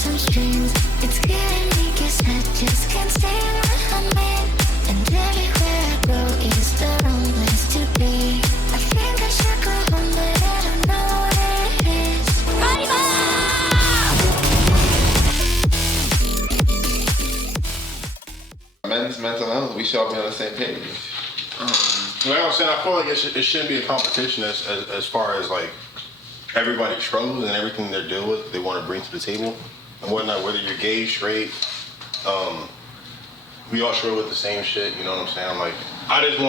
some strings. It's getting me, guess I just can't stay where I'm in. And everywhere I go is the wrong place to be. I think I should go home, but I don't know where it is. Men's mental health, we should all be on the same page. Like I'm saying, I feel like it shouldn't be a competition as far as like everybody struggles and everything they deal with, they want to bring to the table and whatnot. Whether you're gay, straight, we all struggle with the same shit. You know what I'm saying? Like I just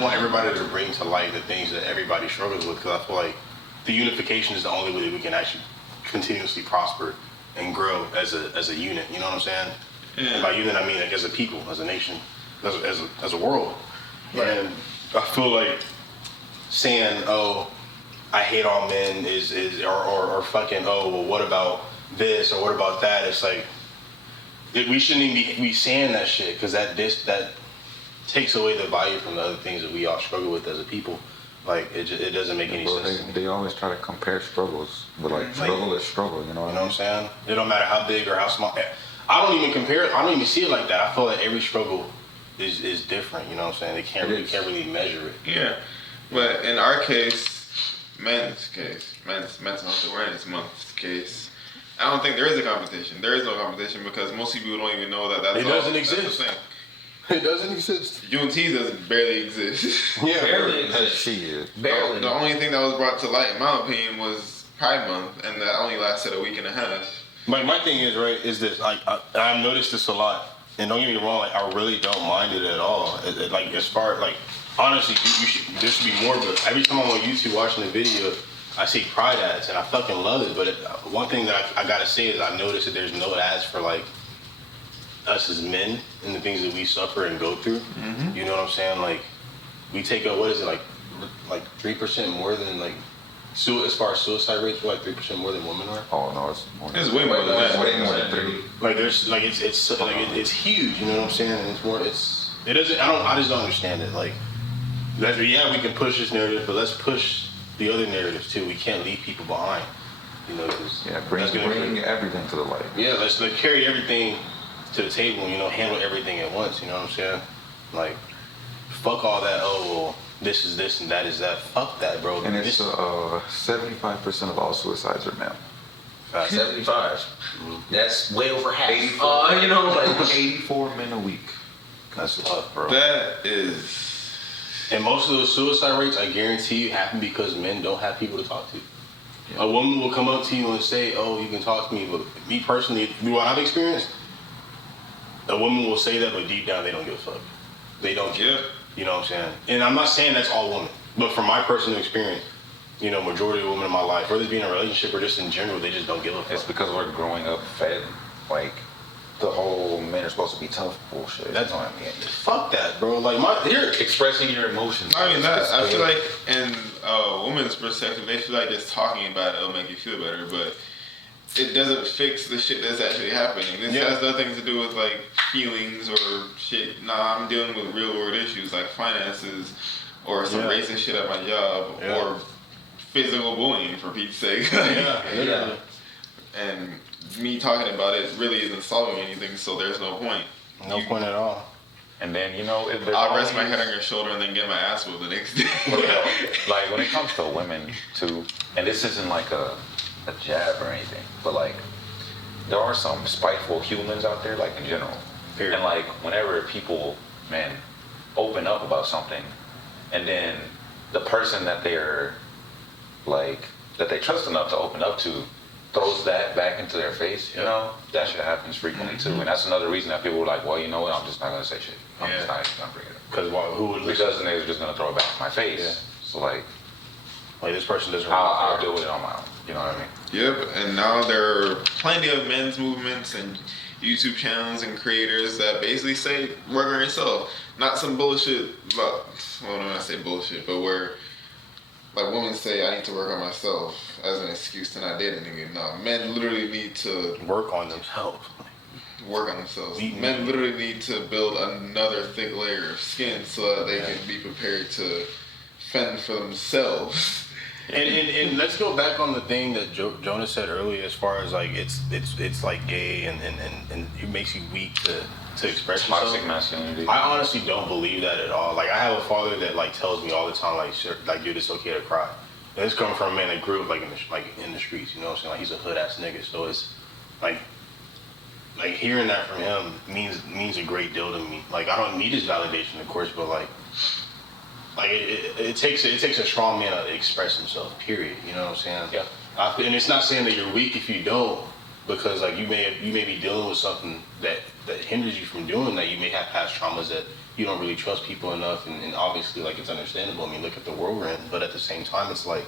want everybody to bring to light the things that everybody struggles with, because I feel like the unification is the only way that we can actually continuously prosper and grow as a unit. You know what I'm saying? Yeah. And by unit, I mean like as a people, as a nation, as a world. Right. And I feel like saying, "Oh, I hate all men," or fucking, "Oh, well, what about this or what about that?" It's like we shouldn't even be saying that shit, because that takes away the value from the other things that we all struggle with as a people. Like it doesn't make any sense. They always try to compare struggles, but like struggle is struggle. You know what I'm saying? It don't matter how big or how small. I don't even compare it. I don't even see it like that. I feel like every struggle is different. You know what I'm saying? They can't really measure it. Yeah, but in our case, men's mental health awareness month's case, I don't think there is a competition. There is no competition because most people don't even know that that's it doesn't exist. It doesn't exist. UNT doesn't barely exist. Yeah, barely exists. Barely. The only thing that was brought to light, in my opinion, was Pride Month, and that only lasted a week and a half. Like my thing is is this. Like I've noticed this a lot, and don't get me wrong. Like I really don't mind it at all. Like as far like honestly, there should be more. But every time I'm on YouTube watching the video, I see Pride ads, and I fucking love it. But one thing that I gotta say is I noticed that there's no ads for like us as men and the things that we suffer and go through. Mm-hmm. You know what I'm saying? Like we take up, what is it, like 3% more than like as far as suicide rates, we're like 3% more than women are. Oh no, it's more. It's way more than that. Way more than 3. Like there's like it's huge. You know what I'm saying? And it's more. It doesn't. I just don't understand it. Like yeah, we can push this narrative, but let's push the other narratives too. We can't leave people behind. You know, bring everything to the light. Yeah, let's carry everything to the table, you know, handle everything at once, you know what I'm saying? Like, fuck all that, oh, well, this is this and that is that. Fuck that, bro. And it's 75% of all suicides are male. 75. Mm-hmm. That's way over half. 84, you know, like 84 men a week. That's tough, bro. That is... And most of those suicide rates, I guarantee you, happen because men don't have people to talk to. Yeah. A woman will come up to you and say, oh, you can talk to me, but me personally, through what I've experienced, a woman will say that, but deep down they don't give a fuck. They don't care. Yeah. You know what I'm saying? And I'm not saying that's all women, but from my personal experience, you know, majority of women in my life, whether it's being in a relationship or just in general, they just don't give a fuck. It's because we're growing up fed, like, the whole men are supposed to be tough bullshit. That's what I mean. Fuck that, bro. Like, expressing your emotions. I mean, I feel like in a woman's perspective, they feel like just talking about it will make you feel better, but it doesn't fix the shit that's actually happening. This has nothing to do with like feelings or shit. Nah, I'm dealing with real world issues like finances or some racist shit at my job or physical bullying, for Pete's sake. Yeah. And me talking about it really isn't solving anything, so there's no point. No point at all. And then, you know, I'll rest my head on your shoulder and then get my ass whooped the next day. Like when it comes to women too, and this isn't like a jab or anything, but like there are some spiteful humans out there, like in general. Period. And like whenever people, man, open up about something, and then the person that they're like that they trust enough to open up to throws that back into their face, you know, that shit happens frequently too, and that's another reason that people are like, well, you know what, I'm just not gonna say shit. I'm just not gonna bring it up. Because they're just gonna throw it back in my face. Yeah. So like this person doesn't. I'll deal with it on my own. You know what I mean? Yep. And now there are plenty of men's movements and YouTube channels and creators that basically say work on yourself. Not some bullshit. Well, when I say bullshit, but where like women say I need to work on myself as an excuse to not date a nigga. No, men literally need to work on themselves. Men literally need to build another thick layer of skin so that they can be prepared to fend for themselves. And let's go back on the thing that Jonas said earlier, as far as like it's like gay and it makes you weak to express yourself. Toxic masculinity. I honestly don't believe that at all. Like I have a father that like tells me all the time, like, sure, like, dude, it's okay to cry. And this comes from a man that grew up like in the streets. You know what I'm saying? Like he's a hood ass nigga. So it's like hearing that from him means a great deal to me. Like I don't need his validation, of course, but like it takes a strong man to express himself. Period. You know what I'm saying? Yeah. And it's not saying that you're weak if you don't, because like you may be dealing with something that hinders you from doing that. You may have past traumas that you don't really trust people enough, and obviously like it's understandable. I mean, look at the world we're in, but at the same time, it's like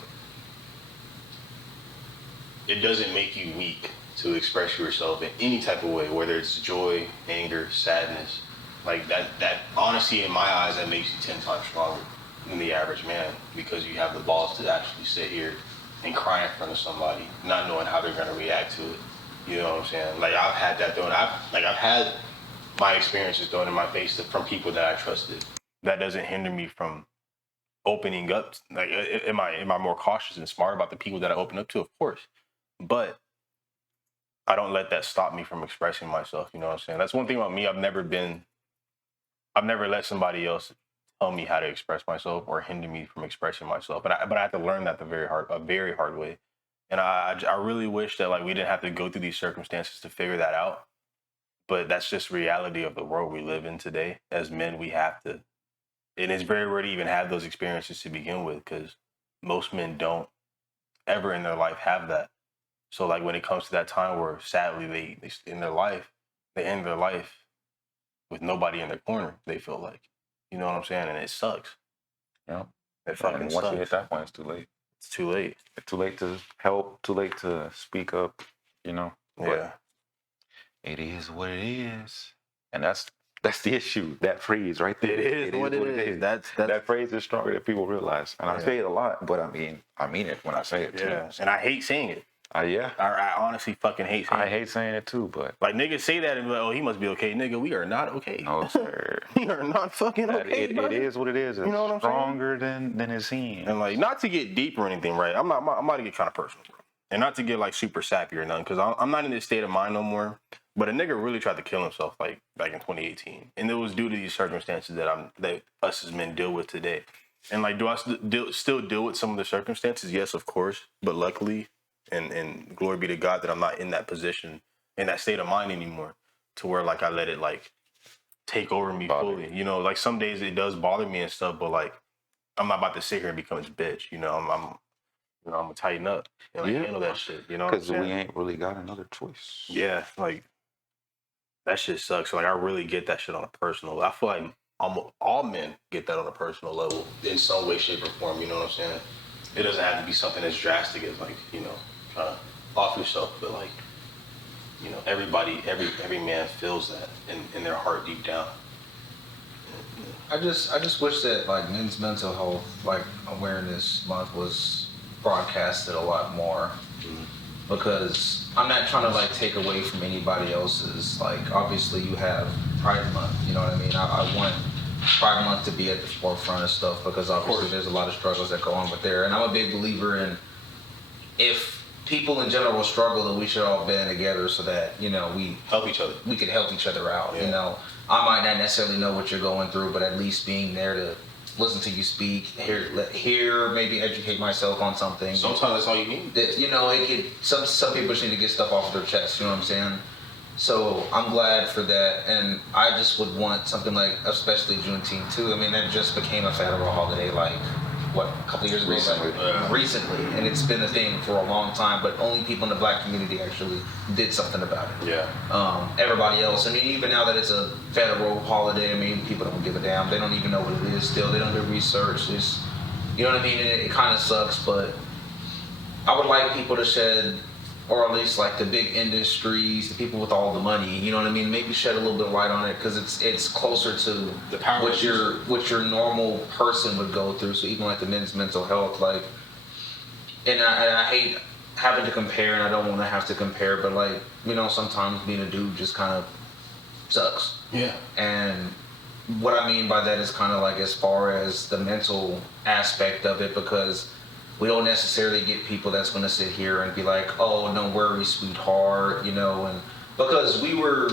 it doesn't make you weak to express yourself in any type of way, whether it's joy, anger, sadness. Like that honesty in my eyes, that makes you 10 times stronger than the average man, because you have the balls to actually sit here and cry in front of somebody, not knowing how they're gonna react to it. You know what I'm saying? Like I've had that thrown. I've had my experiences thrown in my face from people that I trusted. That doesn't hinder me from opening up. Like, am I more cautious and smart about the people that I open up to? Of course, but I don't let that stop me from expressing myself. You know what I'm saying? That's one thing about me. I've never let somebody else tell me how to express myself or hinder me from expressing myself. But I had to learn that a very hard way. And I really wish that like we didn't have to go through these circumstances to figure that out. But that's just reality of the world we live in today. As men, we have to. And it's very rare to even have those experiences to begin with, because most men don't ever in their life have that. So like when it comes to that time where sadly they end their life with nobody in their corner, they feel like. You know what I'm saying? And it sucks. Yeah. It fucking and sucks. once you hit that point, it's too late. It's too late. It's too late to help, too late to speak up, you know? Yeah. But it is what it is. And that's the issue. That phrase right there. It is what it is. That phrase is stronger than people realize. And I say it a lot, but I mean it when I say it too. Yeah. And I hate saying it. Yeah. I honestly fucking hate saying it. I hate saying it too, but like niggas say that and be like, oh, he must be okay. Nigga, we are not okay. no, sir. We are not fucking okay. It is what it is. It's, you know what I'm stronger saying? than it seems. And like, not to get deep or anything, right? I'm about to get kind of personal, bro. And not to get like super sappy or nothing, because I'm not in this state of mind no more. But a nigga really tried to kill himself like back in 2018, and it was due to these circumstances that us as men deal with today. And like, do I still deal with some of the circumstances? Yes, of course. But luckily, and glory be to God that I'm not in that position, in that state of mind anymore, to where like I let it like take over me fully. You know, like some days it does bother me and stuff, but like I'm not about to sit here and become this bitch. You know, I'm gonna tighten up and like handle that shit. You know, because we ain't really got another choice. Yeah, like that shit sucks. So, like I really get that shit on a personal level. I feel like all men get that on a personal level in some way, shape, or form. You know what I'm saying? It doesn't have to be something as drastic as like, you know, trying to off yourself, but like, you know, every man feels that in their heart deep down. I just wish that like men's mental health like awareness month was broadcasted a lot more, because I'm not trying to like take away from anybody else's. Like obviously you have Pride Month, you know what I mean? I want Pride Month to be at the forefront of stuff, because obviously there's a lot of struggles that go on with there. And I'm a big believer in, if people in general struggle, then we should all band together so that, you know, we help each other. We could help each other out. Yeah. You know, I might not necessarily know what you're going through, but at least being there to listen to you speak, hear, maybe educate myself on something. Sometimes that's all you need. That, you know, it could. Some people just need to get stuff off their chest. You know what I'm saying? So I'm glad for that, and I just would want something like, especially Juneteenth too. I mean, that just became a federal holiday, like what, a couple of years ago? Recently, and it's been a thing for a long time. But only people in the Black community actually did something about it. Yeah. Everybody else, I mean, even now that it's a federal holiday, I mean, people don't give a damn. They don't even know what it is. Still, they don't do research. It's, you know what I mean? It kind of sucks, but I would like people to shed, or at least like the big industries, the people with all the money, you know what I mean? Maybe shed a little bit of light on it, because it's closer to the power what your normal person would go through. So even like the men's mental health, like, and I hate having to compare, and I don't want to have to compare, but like, you know, sometimes being a dude just kind of sucks. Yeah. And what I mean by that is kind of like as far as the mental aspect of it, because We don't necessarily get people that's going to sit here and be like, oh, no worries, sweetheart, you know, and because your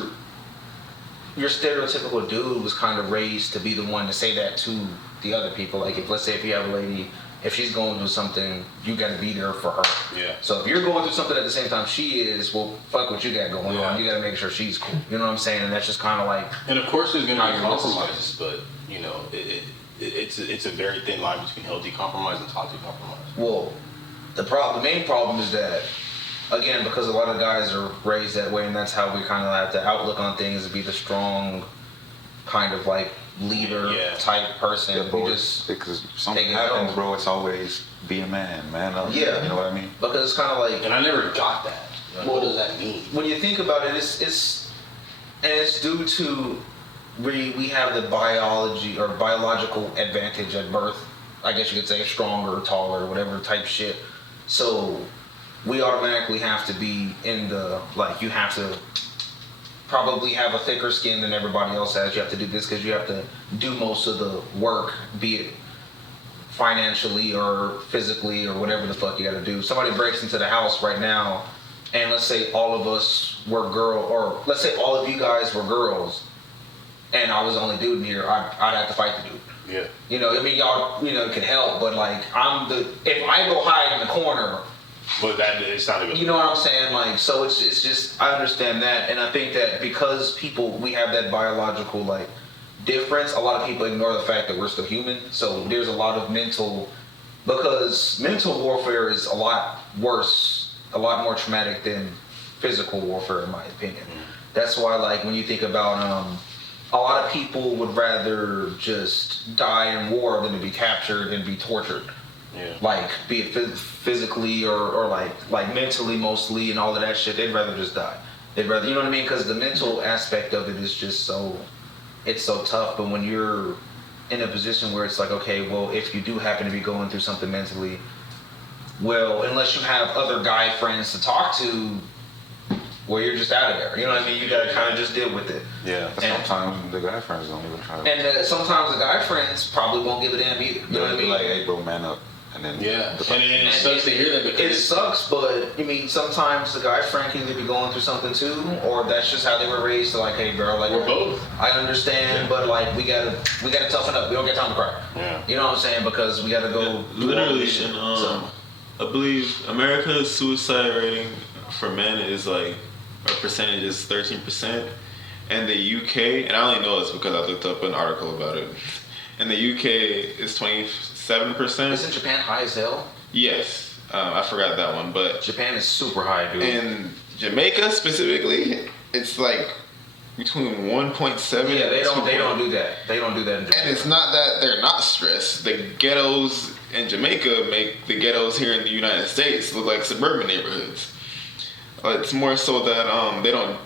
stereotypical dude was kind of raised to be the one to say that to the other people. Like, let's say if you have a lady, if she's going through something, you got to be there for her. Yeah. So if you're going through something at the same time she is, well, fuck what you got going on. You got to make sure she's cool. You know what I'm saying? And that's just kind of like. And of course, there's going to be compromises, but you know, it's a very thin line between healthy compromise and toxic compromise. Well, the main problem is that, again, because a lot of guys are raised that way, and that's how we kind of have the outlook on things, to be the strong, kind of like leader type person. Yeah, because something happens, bro. It's always be a man up. Yeah, you know what I mean. Because it's kind of like, and I never got that. Like, what does that mean? When you think about it, it's due to we have the biology or biological advantage at birth. I guess you could say stronger, taller, whatever type shit. So we automatically have to be in the, like, you have to probably have a thicker skin than everybody else has. You have to do this because you have to do most of the work, be it financially or physically or whatever the fuck you got to do. Somebody breaks into the house right now, and let's say all of us were or let's say all of you guys were girls, and I was the only dude in here, I'd have to fight the dude. Yeah. You know, I mean, y'all, you know, can help, but like, if I go hide in the corner. But it's not a good. You know what I'm saying? Like, so it's just, I understand that, and I think that because we have that biological, like, difference, a lot of people ignore the fact that we're still human, so there's a lot of because mental warfare is a lot worse, a lot more traumatic than physical warfare, in my opinion. That's why, like, when you think about, a lot of people would rather just die in war than to be captured and be tortured. Yeah. Like, be it physically or like mentally mostly and all of that shit. They'd rather just die. They'd rather, you know what I mean? Because the mental aspect of it is just it's so tough. But when you're in a position where it's like, okay, well, if you do happen to be going through something mentally, well, unless you have other guy friends to talk to, well, you're just out of there. You know what I mean? You gotta kind of just deal with it. Yeah. Sometimes the guy friends don't even try to. And sometimes the guy friends probably won't give a damn either. You know what I mean? Like, hey, bro, man up. And then and it sucks to hear that because it sucks, but I mean, sometimes the guy friend can either be going through something too, or that's just how they were raised. So like, hey, bro, like we're both. I understand, but like we gotta toughen up. We don't get time to cry. Yeah. You know what I'm saying? Because we gotta go. Literally, I believe America's suicide rating for men is like a percentage is 13%, and the UK, and I only know this because I looked up an article about it. And the UK is 27%. Isn't Japan high as hell? Yes, I forgot that one, but Japan is super high, dude. in Jamaica specifically, it's like between 1.7. Yeah, they don't do that. They don't do that in Jamaica. And it's not that they're not stressed. The ghettos in Jamaica make the ghettos here in the United States look like suburban neighborhoods. It's more so that they don't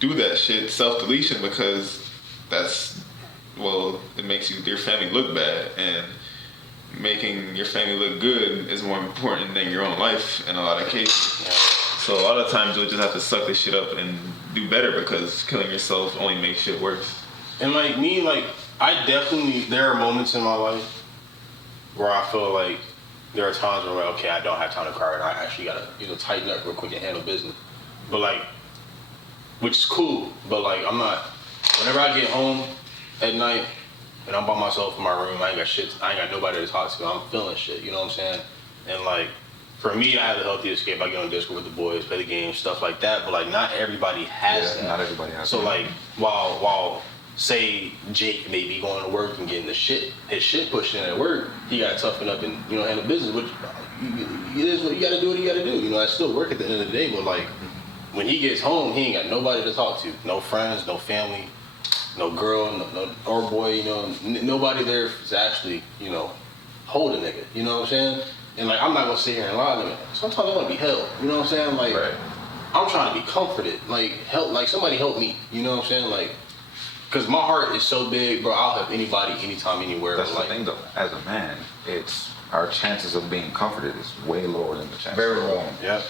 do that shit, self-deletion, because it makes your family look bad, and making your family look good is more important than your own life in a lot of cases. So a lot of times you'll just have to suck this shit up and do better, because killing yourself only makes shit worse. And like me, like there are moments in my life where I feel like there are times where okay, I don't have time to cry and I actually gotta tighten up real quick and handle business. But like, which is cool, but like whenever I get home at night and I'm by myself in my room, I ain't got nobody to talk to, I'm feeling shit, you know what I'm saying? And like, for me, I have a healthy escape. I get on Discord with the boys, play the game, stuff like that, but like not everybody has that. Not everybody has so that. Like, while say Jake may be going to work and getting his shit pushed in at work, he got to toughen up and handle business, which it is what you got to do. What you got to do, I still work at the end of the day, but like when he gets home, he ain't got nobody to talk to, no friends, no family, no girl, no or boy, nobody there to actually hold a nigga, you know what I'm saying? And like, I'm not gonna sit here and lie to him. Sometimes I want to be held, you know what I'm saying? Like, right. I'm trying to be comforted, like somebody help me, you know what I'm saying? Like, cause my heart is so big, bro. I'll help anybody, anytime, anywhere. That's like, the thing, though. As a man, our chances of being comforted is way lower than the chances. Very low. Yeah.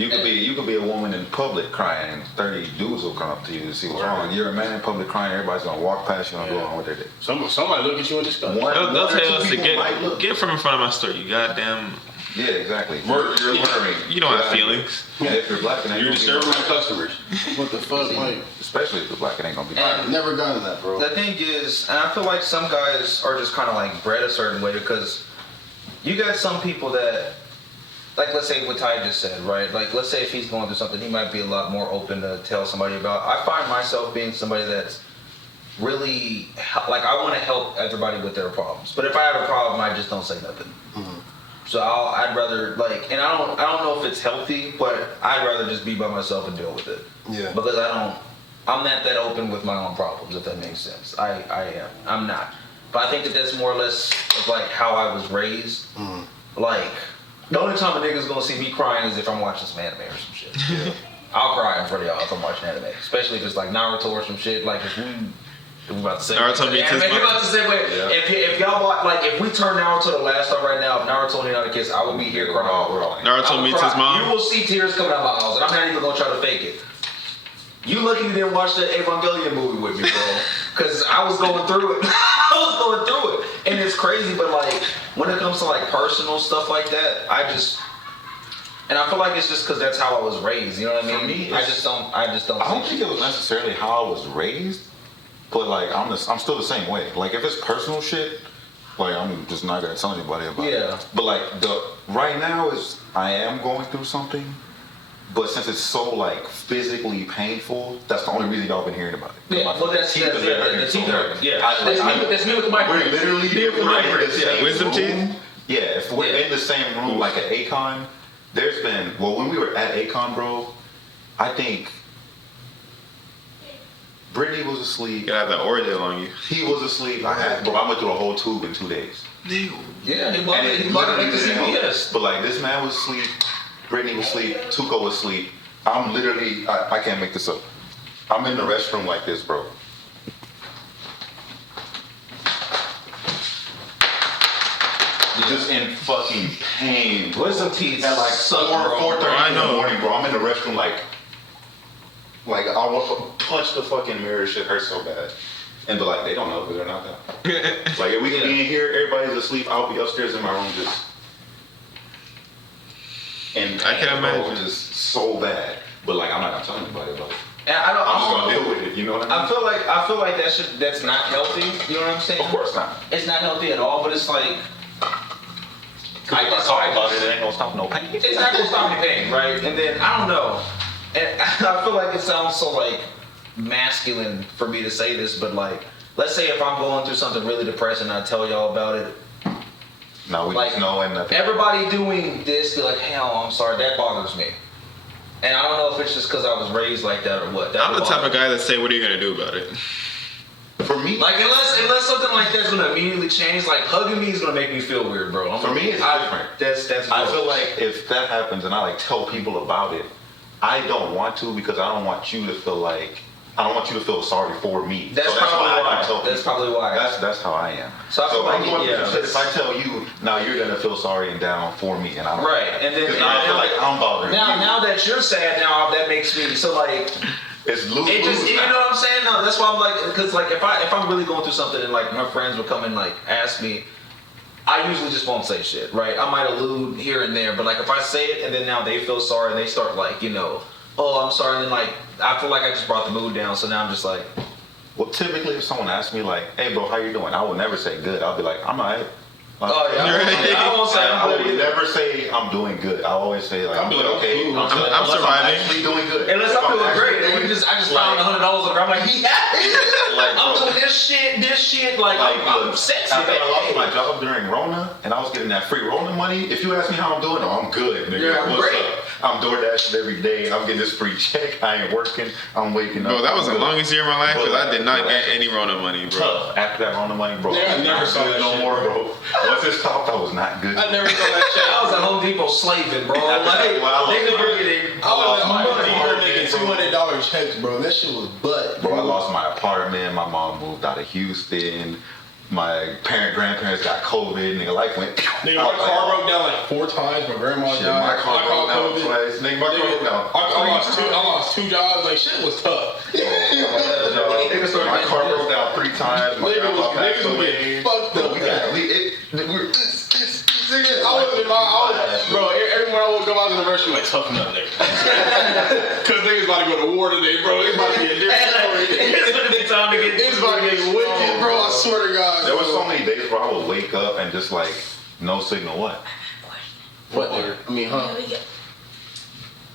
You could be a woman in public crying, and 30 dudes will come up to you to see what's wrong. You're a man in public crying, everybody's gonna walk past you and go on with their day. Somebody look at you and discuss. They'll tell us to get from in front of my store. You goddamn. Yeah, exactly. You're murdering. You don't have feelings. And if you're black, then you're disturbing my customers. What the fuck, like? Especially if you're black, it ain't gonna be. I've never gotten that, bro. The thing is, and I feel like some guys are just kind of like bred a certain way because you got some people that, like let's say what Ty just said, right? Like let's say if he's going through something, he might be a lot more open to tell somebody about. I find myself being somebody that's really like I want to help everybody with their problems, but if I have a problem, I just don't say nothing. Mm-hmm. So I'd rather like, and I don't know if it's healthy, but I'd rather just be by myself and deal with it. Yeah. Because I'm not that open with my own problems, if that makes sense. I'm not. But I think that that's more or less of like how I was raised. Mm. Like, the only time a nigga's gonna see me crying is if I'm watching some anime or some shit. Yeah. I'll cry in front of y'all if I'm watching anime, especially if it's like Naruto or some shit. Like if we about to say Naruto meets his mom. If y'all watch, like if we turn Naruto to the last time right now, if Naruto and another kiss, I will be here crying. Naruto meets his mom. You will see tears coming out of my eyes, and I'm not even gonna try to fake it. You lucky you didn't watch the Evangelion movie with me, bro. Cause I was going through it. And it's crazy, but like when it comes to like personal stuff like that, and I feel like it's just because that's how I was raised. You know what I mean? For me, I just don't. I don't think it was necessarily how I was raised, but like I'm still the same way. Like if it's personal shit, like I'm just not gonna tell anybody about it. But like right now is I am going through something. But since it's so like physically painful, that's the only reason y'all been hearing about it. Yeah, well that's me with the mic. We're literally wisdom teeth. Yeah, if we're in the same room like at Akon, there's been when we were at Akon, bro, I think Brittany was asleep. You gotta have that Oreo on you. He was asleep. I went through a whole tube in 2 days. Yeah, he bought it to CBS. But like this man was asleep. Brittany was asleep, Tuco was asleep. I'm literally, I can't make this up. I'm in the restroom like this, bro. Just in fucking pain. Wisdom teeth at like 4:30 in the morning, bro. I'm in the restroom like I want to punch the fucking mirror. Shit hurts so bad. And but like they don't know because they're not there. Like if we can be in here, everybody's asleep. I'll be upstairs in my room just. And I can imagine just so bad, but like I'm not gonna tell anybody about it. And I'm just gonna deal with it. You know what I mean? I feel like that's not healthy. You know what I'm saying? Of course not. It's not healthy at all. But it's like if I talk about it, it ain't gonna stop no pain. It's not gonna stop the pain, right? And then I don't know. And I feel like it sounds so like masculine for me to say this, but like let's say if I'm going through something really depressing, and I tell y'all about it. No, we just know and nothing. Everybody doing this, be like, hell, I'm sorry, that bothers me. And I don't know if it's just because I was raised like that or what. I'm the type of guy that say, what are you gonna do about it? For me, like unless something like that's gonna immediately change, like hugging me is gonna make me feel weird, bro. For me, it's different. That's. I feel like if that happens and I like tell people about it, I don't want to because I don't want you to feel like. I don't want you to feel sorry for me. That's probably why. That's probably why. That's how I am. So I feel like if I tell you now, you're gonna feel sorry and down for me, and I'm right. And then I feel like I'm bothering you. Now that you're sad, now that makes me so like. It's lose. It just, you know what I'm saying? No, that's why I'm like, because like if I'm really going through something and like my friends will come and like ask me, I usually just won't say shit, right? I might allude here and there, but like if I say it and then now they feel sorry and they start like, you know, oh, I'm sorry, and then like I feel like I just brought the mood down, so now I'm just like. Well, typically if someone asks me like, hey bro, how you doing? I will never say good. I'll be like, I'm alright. I won't say I would never say I'm doing good. I always say like I'm doing okay. I'm surviving. I'm actually doing good. Unless I'm doing great. And I just found $100 on the ground. I'm like, I'm doing this shit. Like I'm sexy. After I lost my job during Rona, and I was getting that free Rona money. If you ask me how I'm doing, oh, I'm good, nigga. Yeah, what's up? I'm door dashing every day. I'm getting this free check. I ain't working. I'm waking up. Bro, that was the longest year of my life because I did not get any Rona money, bro. After that Rona money, bro. Yeah, I never saw that no shit, more, bro. Once it stopped, I was not good. I never saw that shit. I was at Home Depot slaving, bro. Like, they could bring it in. I was at Home Depot making $200 checks, bro. That shit was butt. Bro, I lost my apartment. My mom moved out of Houston. my grandparents got COVID, nigga, life went. Nigga, my car broke down like 4 times. My grandma Shit, died. my car broke down COVID. twice. Nigga, my car broke down. I lost 2 jobs. Like, shit was tough. My car broke down 3 times. My grandma passed Niggas was away. getting fucked up. Bro, everywhere I would go, I was in the restroom like, toughen up, nigga. Cause niggas about to go to war today, bro. It's about to be a different story. It's about to get wicked, bro. I swear to God. There was so many days where I would wake up and just like, no signal, what? What, nigga? I mean, huh?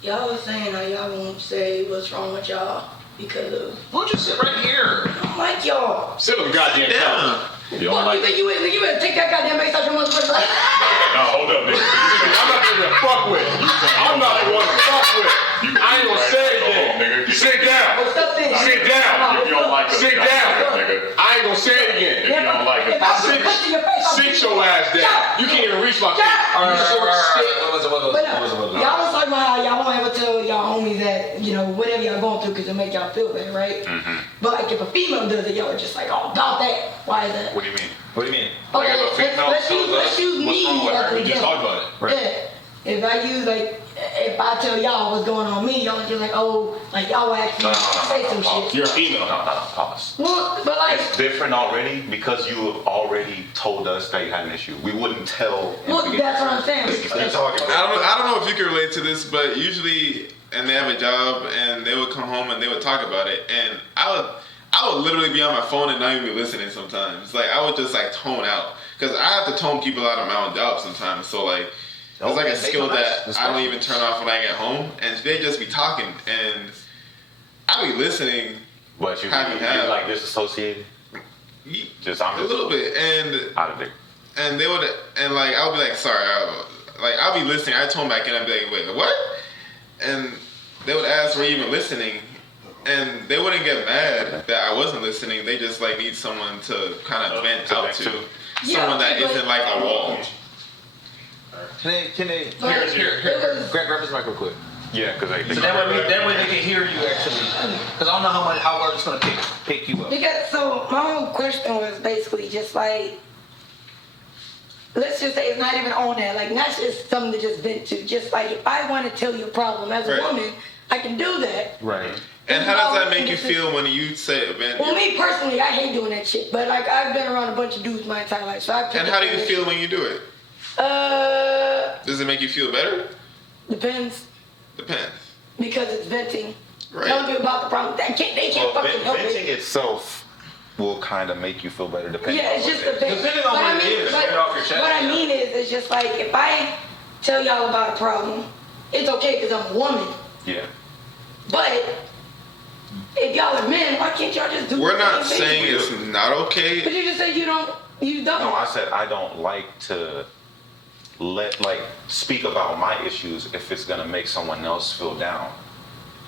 Y'all was saying how y'all won't say what's wrong with y'all because of. Why don't you sit right here? I don't like y'all. Sit on the goddamn couch. You don't like You think you better take that goddamn bass out your motherfucking life? No, hold up, nigga. I'm not even gonna fuck with. I'm not the one to fuck with. I ain't gonna say anything. Sit down. What's up then? Sit down. If you don't like us, Sit down. nigga. I ain't gonna say it again. If you don't like If us, I put a punch in your face, I'll Sit beat your ass down. Shut. You can't even reach my Shut. feet. All right, But no, y'all was talking about how y'all won't ever tell y'all homies that, you know, whatever y'all going through because it make y'all feel better, right? Mm-hmm. But like if a female does it, y'all are just like, oh, about that. Why is that? What do you mean? What do you mean? Okay, Like if a female let's tells us use what's me wrong with as her, an We just example. talked about it. Yeah. If I use like, if I tell y'all what's going on with me, y'all are just like, oh, like y'all will actually say some shit. You're a female. No, pause. Well, but like, It's different already because you have already told us that you had an issue. We wouldn't tell. well, that's what I'm saying. What are you talking I about? don't know if you can relate to this, but usually, and they have a job, and they would come home and they would talk about it, and I would literally be on my phone and not even be listening sometimes. Like I would just like tone out because I have to tone people out of my own job sometimes. So like it's like a skill that I don't even turn off when I get home, and they just be talking, and I be listening. But you Haven't had. like disassociated? Just I'm A just little bit, and out of there. and they would, and like I'll be like, sorry, I'll be listening. I tone back in, I'd be like, wait, what? And they would ask, were you even listening? And they wouldn't get mad that I wasn't listening. They just like need someone to kind of vent out to. Someone that isn't like a wall. Can they? Like, Here. it was- Grab his mic real quick. Yeah, because So that way they can hear you actually. Because I don't know how well it's gonna pick you up. Because so my whole question was basically just like, let's just say it's not even on that, like not just something to just vent to. Just like if I want to tell you a problem as a Right. woman, I can do that. Right. And how does that make you feel when you say event? Well, me personally, I hate doing that shit. But like I've been around a bunch of dudes my entire life, so I. And how do you feel when you do it? Does it make you feel better? Depends. Depends. Because it's venting. Right. Tell me about the problem. They can't fucking help venting it. itself will kind of make you feel better depending Yeah, on it's what just it the is. thing. Depending on But what it is, but get it off your chest, what I yeah. mean is, it's just like if I tell y'all about a problem, it's okay because I'm a woman. Yeah. But if y'all are men, why can't y'all just do? We're the not same saying thing? it's not But okay. you just said you don't. No, I said I don't like to speak about my issues if it's gonna make someone else feel down.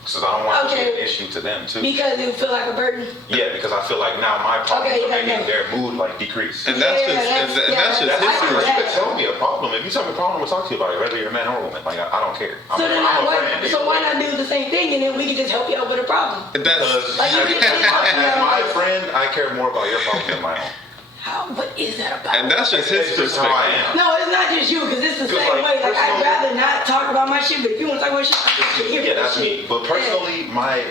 So I don't want to be an issue to them too. Because you feel like a burden. Yeah, because I feel like now my problems Okay, are yeah, making yeah. their mood like decrease. And that's Yeah, just that's- and yeah, that's just that's- his I do You perspective. could tell me a problem. If you tell me a problem, I'm gonna talk to you about it, whether you're a man or a woman. Like I don't care. I'm So then, a why, friend. so why not do the same thing and then we can just help you out with a problem? That's Like you can As my friend, I care more about your problem than my own. How? What is that about? and that's just his It's just how I perspective. am. No, it's not just you, because it's the 'Cause, same like, way. Like, I'd personally- rather not talk about my shit, but if you want to talk about shit, I can hear Yeah, that that's shit. me. But personally, my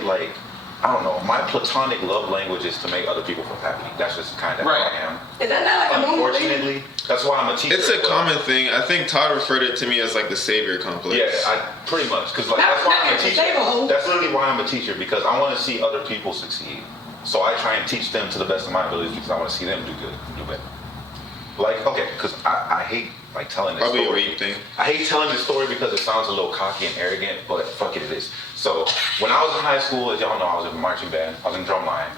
I don't know, my platonic love language is to make other people feel happy. That's just kind of Right. how I am. Is that not like a normal thing? Unfortunately, that's why I'm a teacher. It's a as well. common thing. I think Todd referred it to me as like the savior complex. Yeah, I pretty much because like Not- that's why not I'm a to teacher. save a hoe. That's literally why I'm a teacher because I want to see other people succeed. So I try and teach them to the best of my abilities because I want to see them do good, do better. Like okay, because I hate like telling this Probably a story. weak thing. I hate telling this story because it sounds a little cocky and arrogant, but fuck it, it is. So when I was in high school, as y'all know, I was in the marching band. I was in drum line.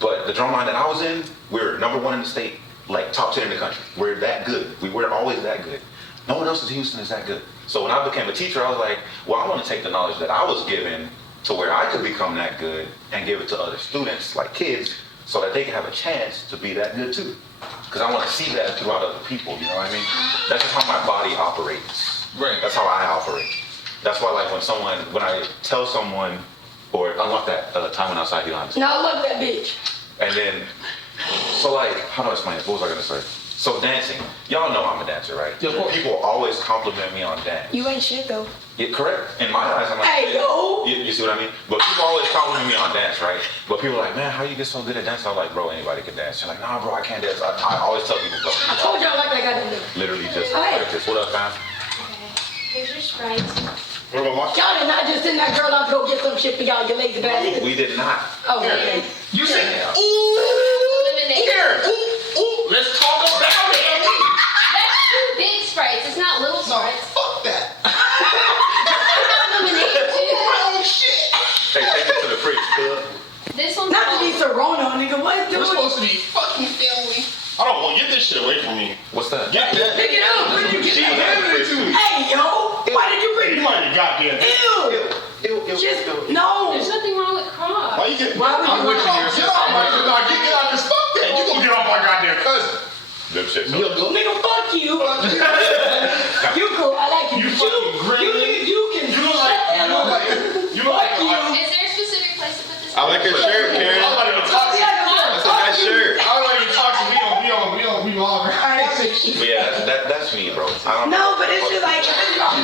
But the drum line that I was in, we were #1 in the state, like top 10 in the country. We're that good. We were always that good. No one else in Houston is that good. So when I became a teacher, I was like, well, I want to take the knowledge that I was given to where I could become that good and give it to other students, like kids, so that they can have a chance to be that good too. Because I want to see that throughout other people, you know what I mean? That's just how my body operates. Right. That's how I operate. That's why, like, when I tell someone, or unlock that time when outside, you don't understand. No, I love that bitch. And then So like, how do I explain this? What was I gonna say? So dancing, y'all know I'm a dancer, right? Yeah, of course. People always compliment me on dance. You ain't shit though. Yeah, correct. In my eyes, I'm like, Hey, yo. You see what I mean? But people always compliment me on dance, right? But people are like, man, how you get so good at dance? I'm like, bro, anybody can dance. They're like, nah, bro, I can't dance. I always tell people, bro. I told y'all like that goddamn nigga. Literally just Hey. like this. What up, fam? Here's your Sprite. We're gonna watch. Y'all did not just send that girl out to go get some shit for y'all, you lazy bastards. We did not. Oh, okay. You said, Yeah. here, let's talk about it. That's two big Sprites. It's not little Sprites. Fuck that. Lemonade, too. Shit. Hey, take it to the fridge. This one's Not to be Serrano, nigga. What We're dude? supposed to be fucking family. I don't want get this shit away from me. What's that? Get that. Pick it up. Where you She get that? handed it to me. Hey, yo. Why did you bring You it? might have goddamn. Ew. Just, no. There's nothing wrong with cross. Why you get? Why would you I'm want with to- you. Get off my get out this fuck that. You gonna get off my goddamn cousin. Lip shit. You go. Nigga, fuck you. You cool. I like you. You fucking green. You can You look like you look like Fuck you. Is there a specific place to put this? I like her shirt, Karen. I'm not even talking. That's a nice shirt. I don't even talk to me on. But yeah, that's me, bro. I don't No, but it's just like, it's about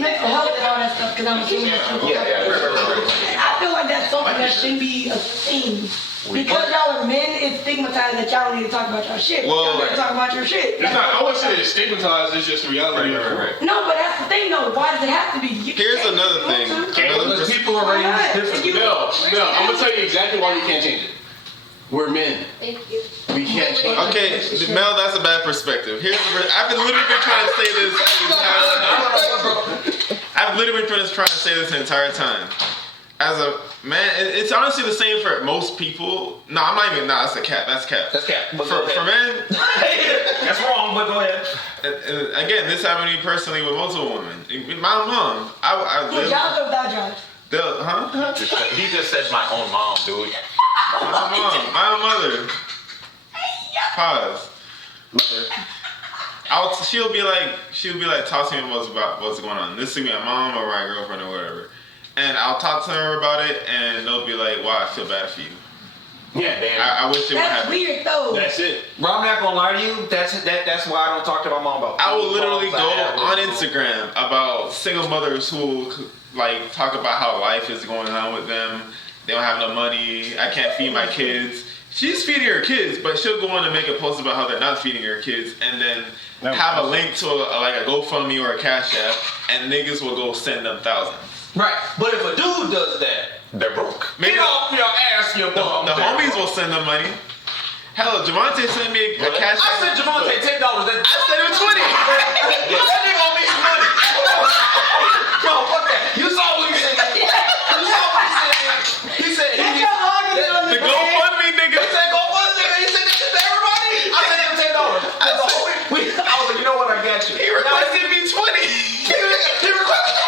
mental health and all that stuff, because I'm assuming that's what I feel like that's something that shouldn't be a thing. Because y'all are men, it's stigmatized that y'all don't need to talk about your shit. Well, Y'all need to talk about your shit. It's not. I wouldn't say it's stigmatized. It's just the reality. Right. No, but that's the thing though. Why does it have to be? Here's another thing. Because people are raised differently. No. I'm gonna tell you exactly why you can't change it. We're men. Thank you. We can't change it. Okay, Mel, that's a bad perspective. I've literally been trying to say this the entire time. I've literally been trying to say this the entire time. As a man, it's honestly the same for most people. No, I'm not even. No, that's a cap. That's cap. That's cap. For men, That's wrong, but go ahead. and again, this happened to me personally with multiple women. My mom, I With Josh or without Josh? huh? He just said my own mom, dude. My mom, my own mother. Pause. She'll be like, talk to me about what's going on. This could be my mom or my girlfriend or whatever. And I'll talk to her about it, and they'll be like, wow, I feel bad for you. Yeah. I wish it would That's happen. weird though. That's it. Bro, I'm not gonna lie to you. That's why I don't talk to my mom about. I will literally football, go side, on football. Instagram about single mothers who like talk about how life is going on with them. They don't have no money. I can't feed my kids. She's feeding her kids, but she'll go on and make a post about how they're not feeding her kids, and then have a link to a GoFundMe or a Cash App, and niggas will go send them thousands. Right, but if a dude does that, They're broke. get off your ass, your bum. The homies will send them money. Hell, Javante sent me a Cash I App. said Javante $10. That I sent him 20. that nigga owe me some money. Bro, fuck that. You saw what he said. You saw what he said. He said Get your argument on The the GoFundMe nigga. He said go for the nigga. He said that shit to everybody. I sent him $10. I was like, you know what? I got you. He requested me 20. He requested.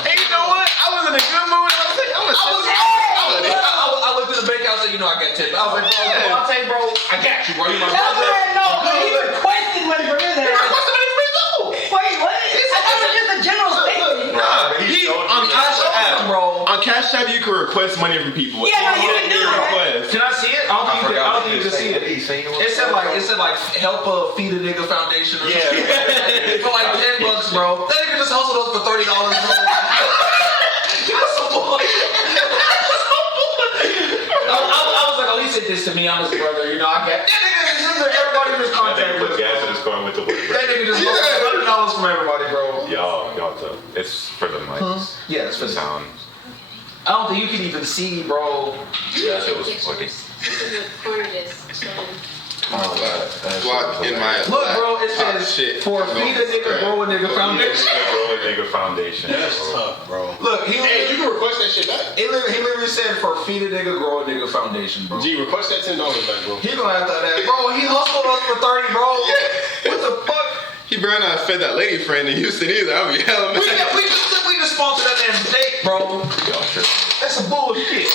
And you know what? I was in a good mood. I was like, I looked at the bank account and said, you know, I got 10. I was like, bro, I'll take, bro. I got you, bro. You my That brother. man, no, but he requested money from his He ass. requested money from me too. Wait, what? I thought it was just a general statement. he on Cash App, Bro. on Cash App, you can request money from people. Yeah, no, you can do that. Request. Can I see it? I don't think you can see it. It said like help feed a nigga foundation or something. For like $10, bro. That nigga just hustled us for $30, bro. That's some bullshit. I was like, oh, he said this to me. I'm his brother. You know, I got that nigga. Everybody just contact with Put gas in his car and went to work. that nigga just hustled $100 from everybody, bro. Y'all tough. It's for the mics. Yeah, it's for The the sound. I don't think you can even see, bro. That shit was fucking. Corner disc. So. Block in my Look, bro, it Oh, says shit. for feed a nigga, grow a nigga foundation. Grow a nigga foundation. That's tough, bro. Look, Hey, you can request that shit back. he literally said for feed a nigga, grow a nigga foundation, bro. G, request that $10 back, bro. He gonna have to that, bro. He hustled us for 30, bro. What the fuck? He better not fed that lady friend in Houston either. I'll be hella mad. We just sponsored that damn date, bro. Y'all sure. That's some bullshit.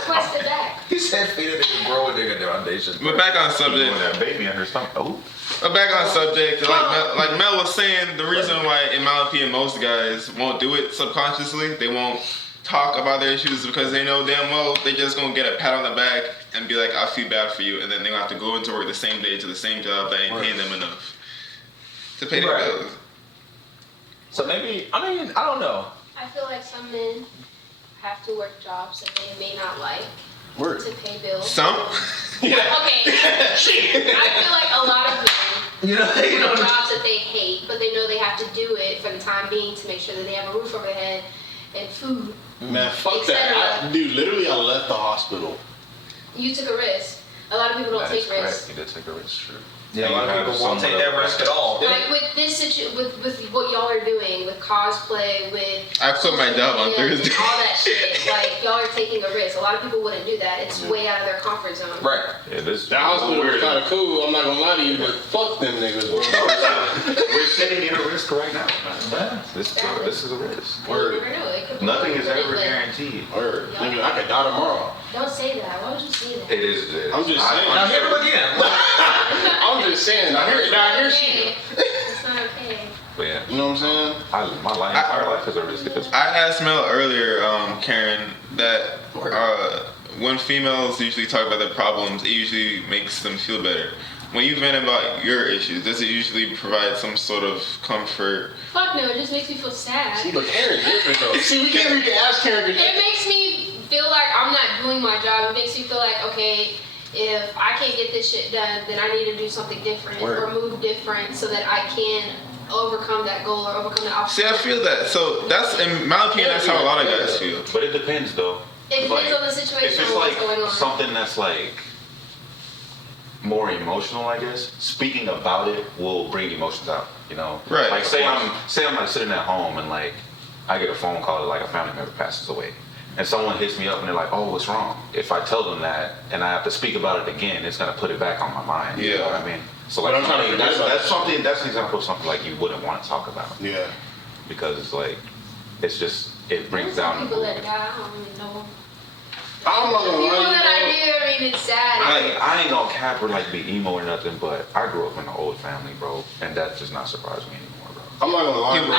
Request it back. He said feed a nigga, grow a nigga foundation. But back on subject. Doing that baby in her stomach. Oh. Back on subject. Like Mel was saying, the reason why, in my opinion, most guys won't do it subconsciously, they won't talk about their issues because they know damn well they just gonna get a pat on the back and be like, I feel bad for you, and then they're gonna have to go into work the same day to the same job that ain't paying them enough to pay their bills. So maybe, I mean, I don't know. I feel like some men have to work jobs that they may not like to pay bills. Some? Okay. I feel like a lot of men work jobs that they hate, but they know they have to do it for the time being to make sure that they have a roof over their head and food. Man, fuck that. Dude, literally, I left the hospital. You took a risk. A lot of people don't take risks. You did take a risk, true. Yeah, a lot of people won't take that risk at all. Like with this with what y'all are doing, with cosplay, with I quit my job on Thursday. all that shit. Like y'all are taking a risk. A lot of people wouldn't do that. It's way out of their comfort zone. Right. Yeah, this The hospital was kind of cool. I'm not gonna lie to you, but fuck them niggas. we're sitting in a risk right now. Man. This is a risk. You never know. It could be Nothing is really ever lit. guaranteed. Word. Nigga, I could die tomorrow. Don't say that. Why would you say that? It is. I'm just saying. Now hear him again. I'm just saying. I hear shit. It's not okay. But yeah, You know what I'm saying? my entire life is a risk at this point. I asked Mel earlier, Karen, that when females usually talk about their problems, it usually makes them feel better. When you vent about your issues, does it usually provide some sort of comfort? Fuck no, it just makes me feel sad. See, but Karen's different though. See, we can ask Karen. It makes me feel like I'm not doing my job. It makes me feel like, okay, if I can't get this shit done, then I need to do something different or move different so that I can overcome that goal or overcome that obstacle. See, I feel that. So that's, in my opinion, that's how a lot of guys feel. But it depends though. It depends on the situation. If it's and what's like going on. something that's like more emotional, I guess, speaking about it will bring emotions out, you know? Right. Like say I'm like sitting at home and like I get a phone call that like a family member passes away. And someone hits me up and they're like, oh, what's wrong? If I tell them that and I have to speak about it again, it's gonna put it back on my mind. You know what I mean? So like that's an example of something like you wouldn't want to talk about. Yeah. Because it's like it brings There's down some the people mood. that die, I don't really know. I'm not gonna People lie that to I you. do, I mean, it's sad. I ain't gonna cap or like be emo or nothing, but I grew up in an old family, bro, and that does not surprise me anymore, bro. I'm not gonna lie to you.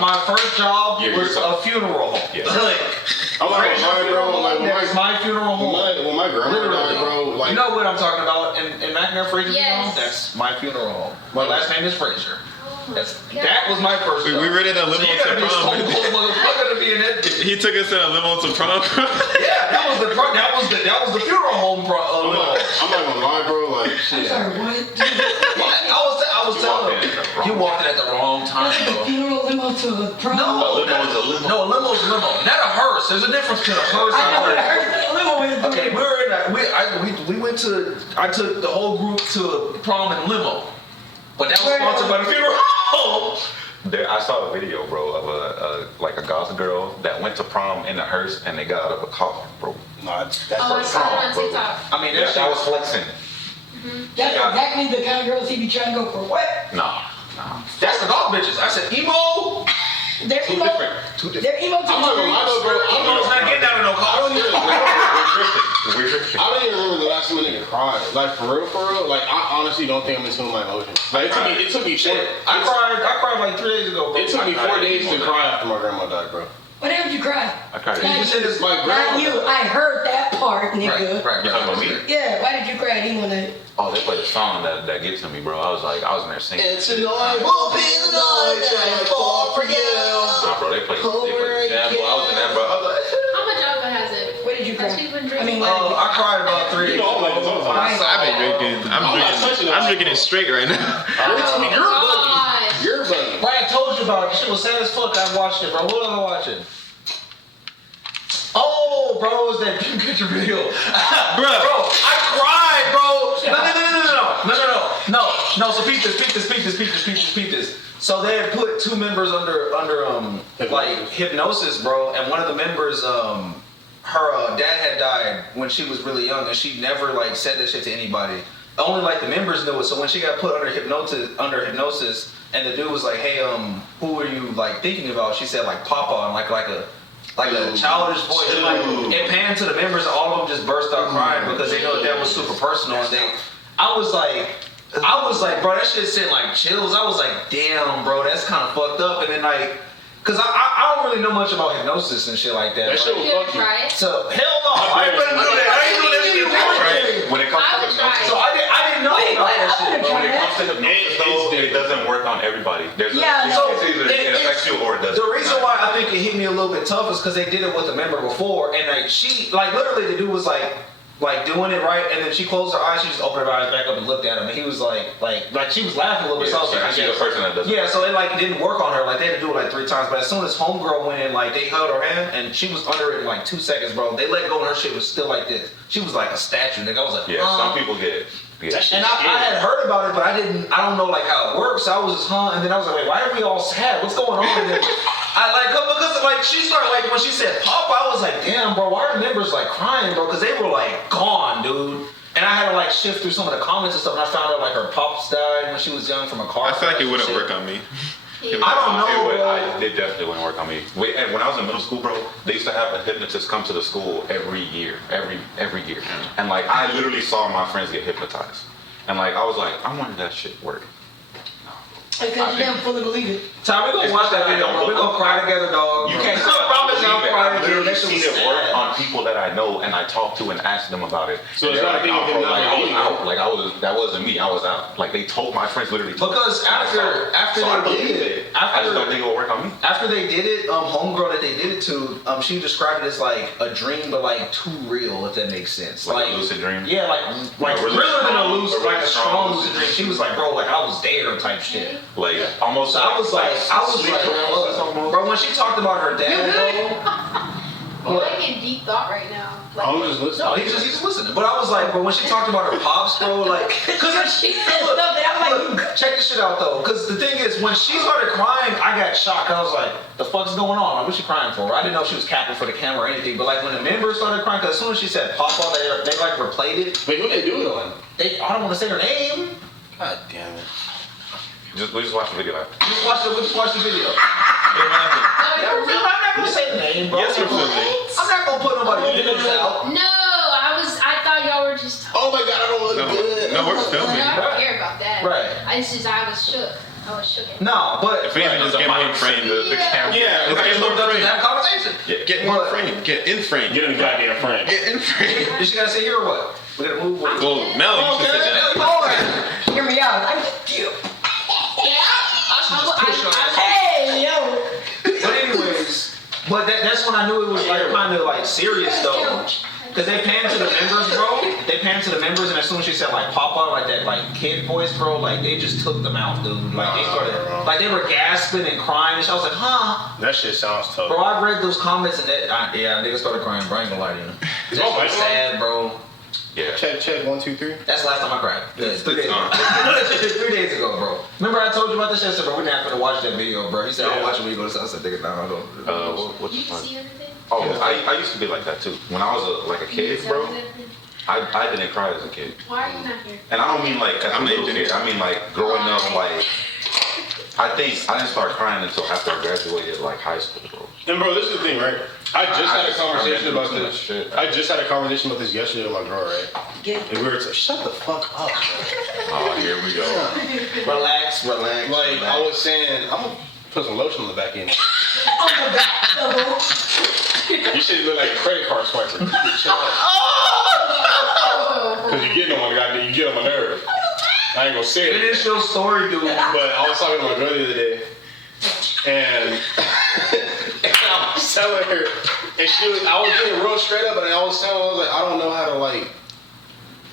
My first job was a funeral home. Yeah. I'm not gonna lie, bro. Like That's my funeral home. when my grandma died, bro. Like You know what I'm talking about in McNair Fraser Yes. funeral home? That's my funeral home. My last name is Fraser. That was my first We job. rented a limo So you gotta to be a stone prom. cold motherfucker to be in that bitch. He took us in a limo to prom. Yeah, that was the funeral home limo. I'm not gonna lie, bro. Like I'm shit. sorry, what? I was telling him, you walked in at the wrong time, Like a bro. funeral limo to a prom? No, A limo is a limo. No, a limo's a limo, not a hearse. There's a difference between a hearse I know and what a I heard. A limo is Okay, we were in that. We went to. I took the whole group to a prom in a limo, but that was sponsored by the funeral home. I saw a video, bro, of a goth girl that went to prom in a hearse and they got out of a coffin, bro. Nah, that's Oh, I for saw it prom, on bro. TikTok. I mean, That was flexing. That's exactly the kind of girls he be trying to go for. What? Nah. that's the golf bitches. I said emo. They're emo. Two different. They're emo to I'm not gonna lie though, bro. Emo's not getting out of no I golf. don't even. We're drifting. I don't even remember the last time a nigga cried. Like for real. Like I honestly don't think I'm in tune with my emotions. Like it took me shit. I cried like 3 days ago, bro. It took me 4 days to cry after my grandma died, bro. What happened you cry? I cried. Like, You said it's My not grandma. you. I heard that part, nigga. Right. You talking about me? Yeah, why did you cry? I didn't want to. Oh, they played a song that gets to me, bro. I was in there singing. It's a night, won't be the night that I fall for you. Nah, bro, they played jam, bro. I was in that, bro. I was like, How much alcohol has it? What did you cry? Has she been I drinking? mean, what did you I cried about 3 days You know, I'm like, ago. I've been drinking. I'm drinking it straight right now. You're God. bugging. You're bugging. Right, I told you about it. Shit was sad as fuck. I watched it, bro. What was I watching? Oh, bro, it was that picture video. Bro, I cried, bro. No. So peep this. So they had put 2 members under like hypnosis, bro. And one of the members, her dad had died when she was really young, and she never like said that shit to anybody. Only like the members knew it. So when she got put under hypnosis, and the dude was like, "Hey, who are you like thinking about?" She said like Papa, and like a childish voice. And, like it panned to the members, all of them just burst out crying because they know that was super personal. And I was like, bro, that shit sent like chills. I was like, damn, bro, that's kind of fucked up. And then like, cause I don't really know much about hypnosis and shit like that. That shit You will ever fuck you. try it? So hell no, I ain't gonna do that. I ain't doing that shit. Right. When it comes I to would try hypnosis, So I didn't know Wait, about what? that I shit. would've when tried it comes to that. hypnosis, though, it doesn't work on everybody. There's Yeah, it's so either it affects you or it doesn't. The reason why I think it hit me a little bit tough is because they did it with a member before, and like she, like literally, the dude was like doing it right, and then she closed her eyes, she just opened her eyes back up and looked at him, and he was like she was laughing a little bit. So I was like, I she's the guess. person that does it. Yeah, so it like didn't work on her. Like they had to do it like 3 times, but as soon as homegirl went in, like they held her hand, and she was under it in like 2 seconds, bro. They let go, and her shit was still like this. She was like a statue, nigga. I was like, Yeah, some people get it. Yeah. and I had heard about it, but I don't know like how it works. So I was just, and then I was like, wait, why are we all sad? What's going on? And then I like, because like she started like, when she said pop, I was like, damn, bro, why are members like crying, bro? Because they were like gone, dude. And I had to like shift through some of the comments and stuff, and I found out like her pops died when she was young from a car. I feel like it crash and wouldn't shit. work on me. I don't know, It definitely wouldn't work on me. Wait, and when I was in middle school, bro, they used to have a hypnotist come to the school every year, every year, and like I literally saw my friends get hypnotized, and like I was like, I wonder if that shit work. Because you didn't fully believe it. Ty, we're gonna watch that video, bro. We're gonna cry together, dog. You can't I promise you, I'm believe it. crying. I've literally That shit seen was it work sad. on people that I know, and I talked to and asked them about it. So And it's they're not a thing of bro, him like, not I was believing out. Like that wasn't me. I was out. Like they told my friends literally. Because after so I they believe did it. it, I just don't think it will work on me. after they did it, homegirl that they did it to, she described it as like a dream, but like too real, if that makes sense. Like a lucid dream? Yeah, like really realer than a strong- lucid, a really like a strong strong lucid dream. She was like, bro, like I was there type shit. Like almost. So I was like, sleep paralysis almost. bro, when she talked about her dad, You're like in deep thought right now. Like, I'm just listening. no, he's just listening. But I was like, but when she talked about her pops, bro, like, cause She said stuff that I'm like, check this shit out though, cause the thing is, when she started crying, I got shocked. I was like, the fuck's going on? Like, what's she crying for? I didn't know she was capping for the camera or anything. But like when the members started crying, cause as soon as she said pop on, they like replayed it. Wait, who they do it on? I don't want to say her name. God damn it. We just watch the video after. Just watch the video. oh, I'm not gonna say the name, bro. Yes, you're feeling. I'm not gonna put nobody's business out. No, I thought y'all were just. Oh my god, I don't look good. No, we're No, filming. I don't care about that. Right. It's just I was shook. I was shook. No, but If anything, just get more in frame. The camera. Yeah, I just get more looked up to frame. have a conversation. Get more frame. Get in frame. Get in the goddamn frame. Get in frame. Is she gonna say here or what? We gotta move. Well, Mel, you should sit down. hear me out. I'm you. Hey, yo. But anyways, that's when I knew it was like kind of like serious though. Cause they panned to the members, bro. They panned to the members, and as soon as she said like Papa, like that like kid voice, bro, like they just took them out, dude. Like they started, like they were gasping and crying, and I was like, huh. That shit sounds tough. Bro, I read those comments and that, yeah, niggas started crying, bro. I ain't gonna lie to you. That Oh, shit was sad, bro. Yeah. Check 1, 2, 3. That's the last time I cried. Yeah, 3 days ago. 3 days ago, bro. Remember I told you about this shit? I said, bro, we're not gonna watch that video, bro. He said, I'll watch it when you go to the sunset. I said, nigga, nah, I don't. What's You the can fun? see everything? Oh, I used to be like that too. When I was like a kid, bro, I didn't cry as a kid. Why are you not here? And I don't mean like as a I'm little engineer. kid. I mean like growing up, like I think I didn't start crying until after I graduated like high school, bro. And bro, this is the thing, right? I just had a conversation about too much this. shit. I just had a conversation about this yesterday with my girl, right? And we were shut the fuck up. Oh, here we go. Relax. Like I was saying, I'm gonna put some lotion on the back end. You should look like a credit card swiper. Cause you get on my nerve. I ain't gonna say it. Finish your story, dude. But I was talking to my girl the other day, and I was telling her, and I was getting real straight up, and I was telling her, I was like, I don't know how to like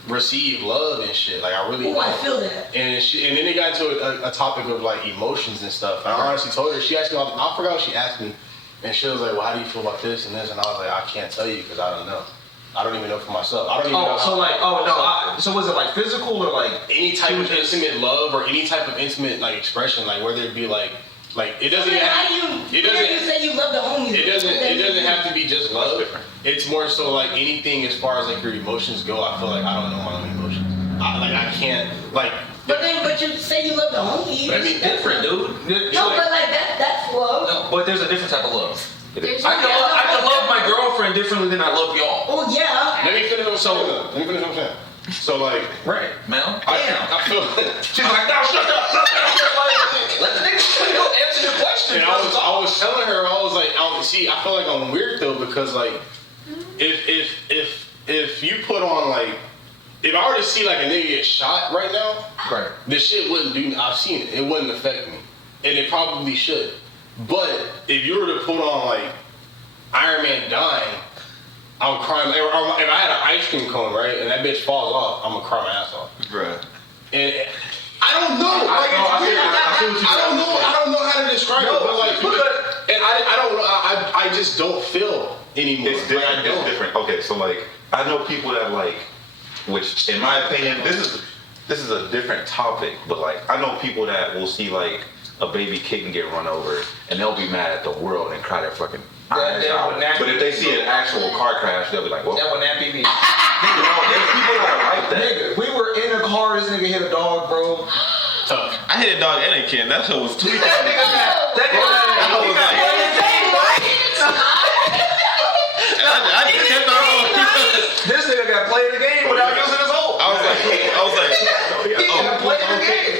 receive love and shit. Like I really Oh, I don't. feel that. And then it got to a topic of like emotions and stuff. And I honestly told her, she asked me, I forgot what she asked me, and she was like, well, how do you feel about this and this? And I was like, I can't tell you because I don't know. I don't even know for myself. I don't even know. So was it like physical or like any type of intimate love or any type of intimate like expression, like whether it be like it doesn't have, You say you love the homies. it doesn't have to be just love. It's more so like anything as far as like your emotions go. I feel like I don't know my own emotions. I can't like. But you say you love the homies. But I mean, different, dude? No, but like that's love. No, but there's a different type of love. There's I can love my girlfriend differently than I love y'all. Oh yeah. Let me finish what I'm saying. So like, Right, Mel. I feel. She's like, no, shut up. Let the nigga Answer your question. And I was telling her, I was like, I feel like I'm weird though because like, if you put on like, if I were to see like a nigga get shot right now, right, this shit wouldn't do. I've seen it. It wouldn't affect me, and it probably should. But if you were to put on like Iron Man dying, I'm crying. Or if I had an ice cream cone, right, and that bitch falls off, I'm gonna cry my ass off. Bruh. And I don't know. I don't know how to describe it. But like, and I don't know. I just don't feel anymore. It's different. Like, it's different. Okay, so like I know people that like, which in my opinion, this is a different topic. But like I know people that will see like a baby kitten get run over, and they'll be mad at the world and cry their fucking eyes out. But if they see an actual car crash, they'll be like, "Well, that would not be me." There's people that are like that. Nigga, we were in a car. This nigga hit a dog, bro. tough. I hit a dog and a kid. That shit was tweaking. This nigga got played the game without using his ult. I was like, he got played the game.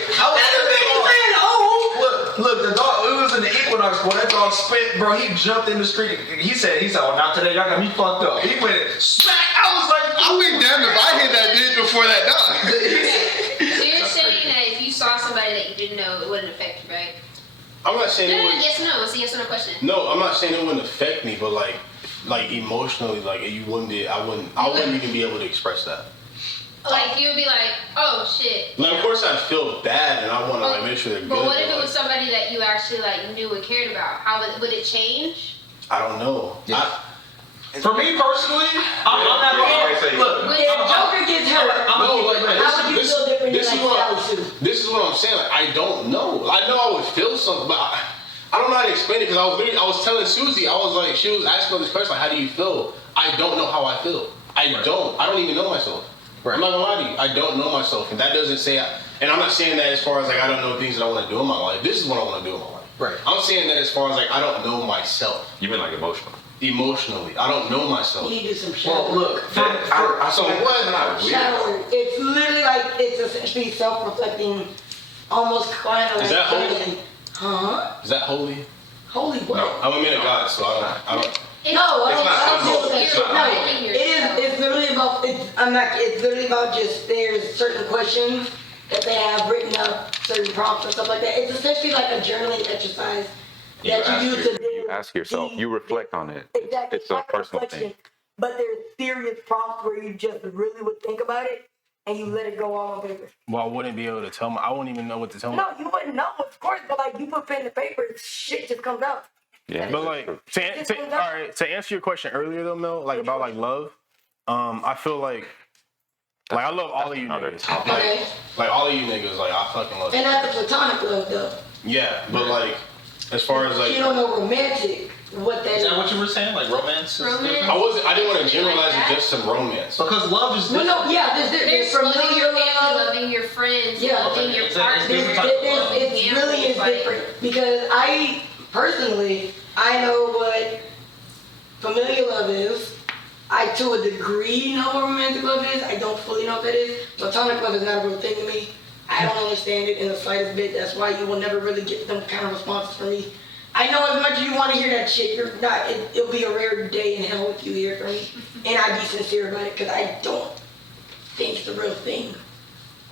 Look, the dog, it was in the Equinox, boy. That dog spit, bro. He jumped in the street. He said, oh, not today. Y'all got me fucked up. He went smack. I was like, I'll be damned if I hit that bitch before that dog. So you're saying that if you saw somebody that you didn't know, it wouldn't affect you, right? I'm not saying it No, wouldn't. yes or no. It's a yes or no question. No, I'm not saying it wouldn't affect me, but like emotionally, like you wouldn't be. I wouldn't even be able to express that. Like you would be like, oh shit. Like, of course, I'd feel bad, and I want to like make sure they're good. But what if it like, was somebody that you actually like knew and cared about? How would it change? I don't know. Yeah. For me personally, I'm not gonna look. If Joker gets hurt, No, like how would you feel different this than is like what Sally Sue? this is what I'm saying. Like, I don't know. I know I would feel something, but I don't know how to explain it because I was telling Susie, I was like, she was asking me this question, like, how do you feel? I don't know how I feel. I don't even know myself. Right. I'm not gonna lie to you. I don't know myself, and that doesn't say. And I'm not saying that as far as like I don't know things that I want to do in my life. This is what I want to do in my life. Right. I'm saying that as far as like I don't know myself. You mean like emotional? Emotionally, I don't know myself. You need to do some Well, shadow. look. So what? Not weird. Shadow. It's literally like it's essentially self-reflecting, almost kind of Is like. that holy? Huh? Is that holy? Holy what? No. I'm a man of God, so I don't. No, It's not I don't humble. feel that It's shit. not No, humble. it is. It's literally about. It's literally about just there's certain questions that they have written up, certain prompts and stuff like that. It's essentially like a journaling exercise that you do to. You ask yourself. You reflect on it. Exactly. It's a like personal reflection, thing. But there's serious prompts where you just really would think about it and you let it go all on paper. Well, I wouldn't be able to tell. I wouldn't even know what to tell. No, you wouldn't know, of course, but like you put pen to paper, shit just comes out. Yeah. But like all right, to answer your question earlier though, Mel, like about like love, I feel like I love all of you niggas. Okay. Like all of you niggas, like I fucking love you. And that's the platonic love, though. Yeah, but like as far as like You don't know romantic, what that Is is. that what you were saying? Like romance? Is Romance? different? I didn't want to generalize it just to romance. Because love is Well, different. no, yeah, there's There's familiar loving your family, love. loving your friends, Yeah. loving your It's a partner. different type of love. It really is different because I personally I know what familiar love is. I to a degree know what romantic love is. I don't fully know what that is. Platonic love is not a real thing to me. I don't understand it in the slightest bit. That's why you will never really get them kind of responses from me. I know as much as you want to hear that shit, you're not. It'll be a rare day in hell if you hear from me, and I'd be sincere about it because I don't think it's a real thing.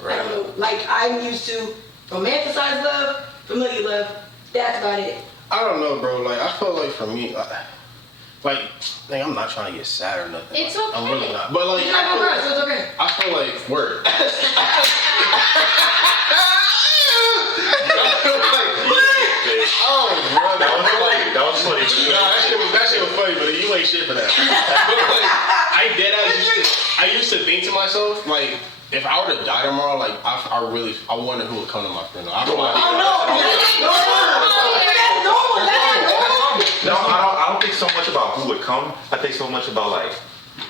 I don't know. Like I'm used to romanticized love, familiar love. That's about it. I don't know, bro. Like I feel like for me, like I'm not trying to get sad or nothing. It's Like, I'm okay. really not. But like You're not gonna cry, so it's okay. I feel like word. Oh, bro, That was funny. That was funny. Nah, that shit was funny, but you ain't shit for that. But like, I used to think to myself, like, if I were to die tomorrow, like, I wonder who would come to my funeral. I don't know. Oh no, that's normal. That's No, I don't think so much about who would come. I think so much about like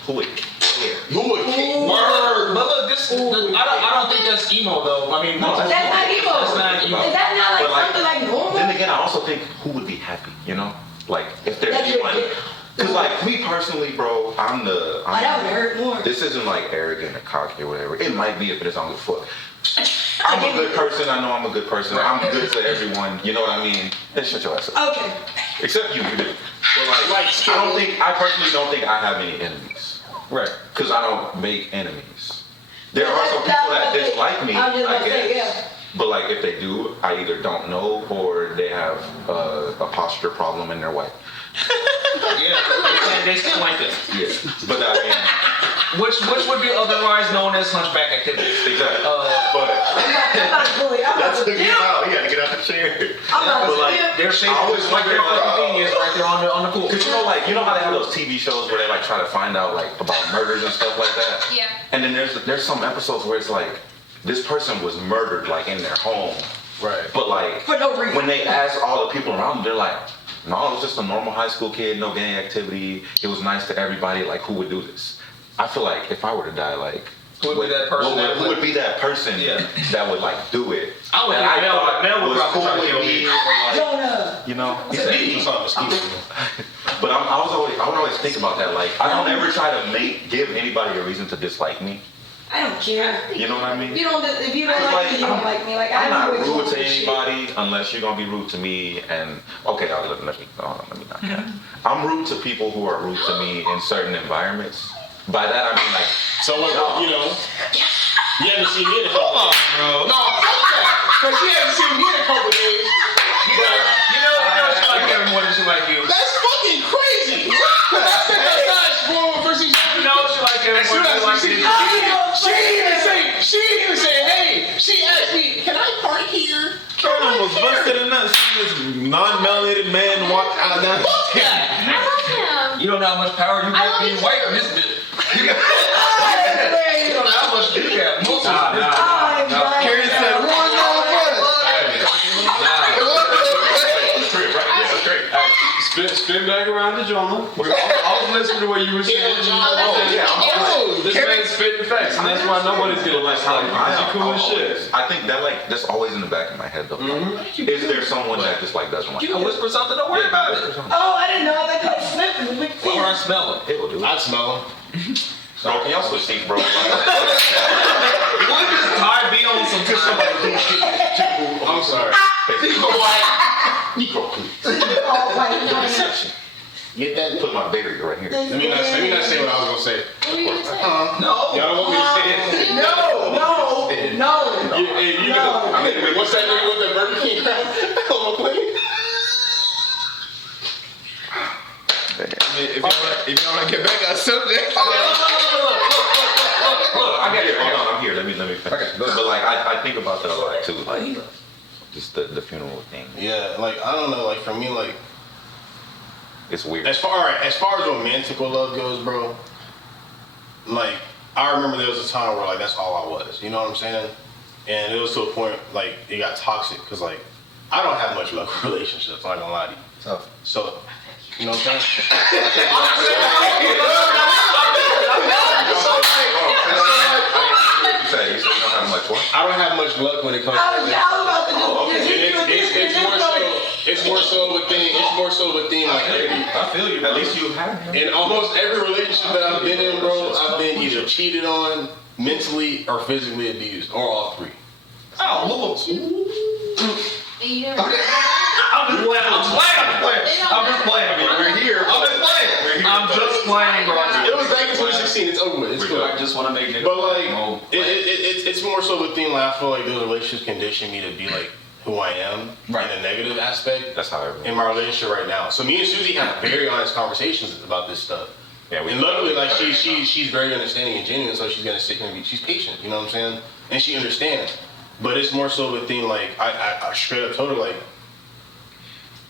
who would care. Who would kick? Word. But look, I don't think that's emo though. I mean, no, not emo. That's not emo. Is that not But like something like normal? Then again, I also think who would be happy. You know, like if there's That's your anyone. kid. Because like me personally, bro. I'm that would hurt more. This isn't like arrogant or cocky or whatever. It might be if it is on the foot. I'm a good person. I know I'm a good person. I'm good to everyone. You know what I mean? Then shut your ass up. Okay. Except you do. But I personally don't think I have any enemies. Right. Because I don't make enemies. There are some people that dislike me, I guess. But like if they do, I either don't know or they have a posture problem in their way. Yeah, they still like this. Yeah, but I mean, which would be otherwise known as hunchback activities. Exactly. I'm not a bully. That's the get out. He got to get out the chair. I'm not but like, they're shaped always like they're convenience right there on the pool. Cause you know how they have those TV shows where they like try to find out like about murders and stuff like that. Yeah. And then there's some episodes where it's like this person was murdered like in their home. Right. But like For no reason. when they ask all the people around them, they're like, no, it was just a normal high school kid, no gang activity. It was nice to everybody. Like, who would do this? I feel like if I were to die, like, who would be that person? Who would be that person that would like do it? I would think Mel would probably try to kill me. Jonah. You know, He said he was on mosquito. But I would always think about that. Like, I don't ever try to give anybody a reason to dislike me. I don't care. You know what I mean? If you don't like me, you don't like me. Like I'm not don't rude to anybody unless you're gonna be rude to me. And okay, let me not care. I'm rude to people who are rude to me in certain environments. By that I mean like. So you know, you haven't seen me in a couple days. bro. No, because you haven't seen me in a couple days. You know, she like everyone more than she like you. That's fucking crazy. I said that's not versus. You know, she like everyone more than she like you. She didn't even say, hey. She asked me, can I park here? Karen almost busted a nut seeing this non-melanated man walk out down the street. I love him. You don't know how much power you have being white in this bitch. You don't know how much you have. Most of it. Karen said, one dollar for Spin back around to Jonah. I was listening to what you were saying. This man's spitting facts, and that's why nobody's gonna like you cool as shit. I think that's always in the back of my head though. Is there someone that just like doesn't like You can whisper something, don't worry about it. Oh, I didn't know. I thought you were sniffing. Or I smell it. It will do. I'd smell him. Bro, can y'all switch seats, bro? You want to just tie B on some I'm sorry. Negro, please. Oh, white. Reception. Get that. Put my baby right here. Let me not say what I was gonna say. What were you gonna say? No. Y'all don't want me to say it. No. You know, I mean, what's that nigga with the Burger King crowd on my plate? If y'all want to get back on subject. Look, I get it. Hold on, I'm here. Let me finish. Okay, but like, I think about that a lot too. Like, just the funeral thing. Yeah, like I don't know. Like for me, like It's weird. as far as romantical love goes, bro. Like I remember there was a time where like that's all I was. You know what I'm saying? And it was to a point like it got toxic because like I don't have much luck with relationships. I'm not gonna lie to you. Tough. So, you know what I'm saying? You said you don't have much what? I don't have much luck when it comes to it's more so of a thing. It's more so of a thing like I feel you. At least you have. in almost every relationship that I've been in, bro, I've been either cheated on, mentally, or physically abused, or all three. Oh, look. And you never. I'm just playing. We're here. I'm just playing, bro. It was back in 2016. It's over with. It's cool. I just want to make it. But like, it's more so of a thing. Like I feel like those relationships condition me to be like who I am in a negative aspect. That's how I in my relationship right now. So me and Susie have very honest conversations about this stuff. Yeah, and luckily, like she's very understanding and genuine, so she's gonna sit here and be, she's patient. You know what I'm saying? And she understands. But it's more so of a thing. Like I straight up told her like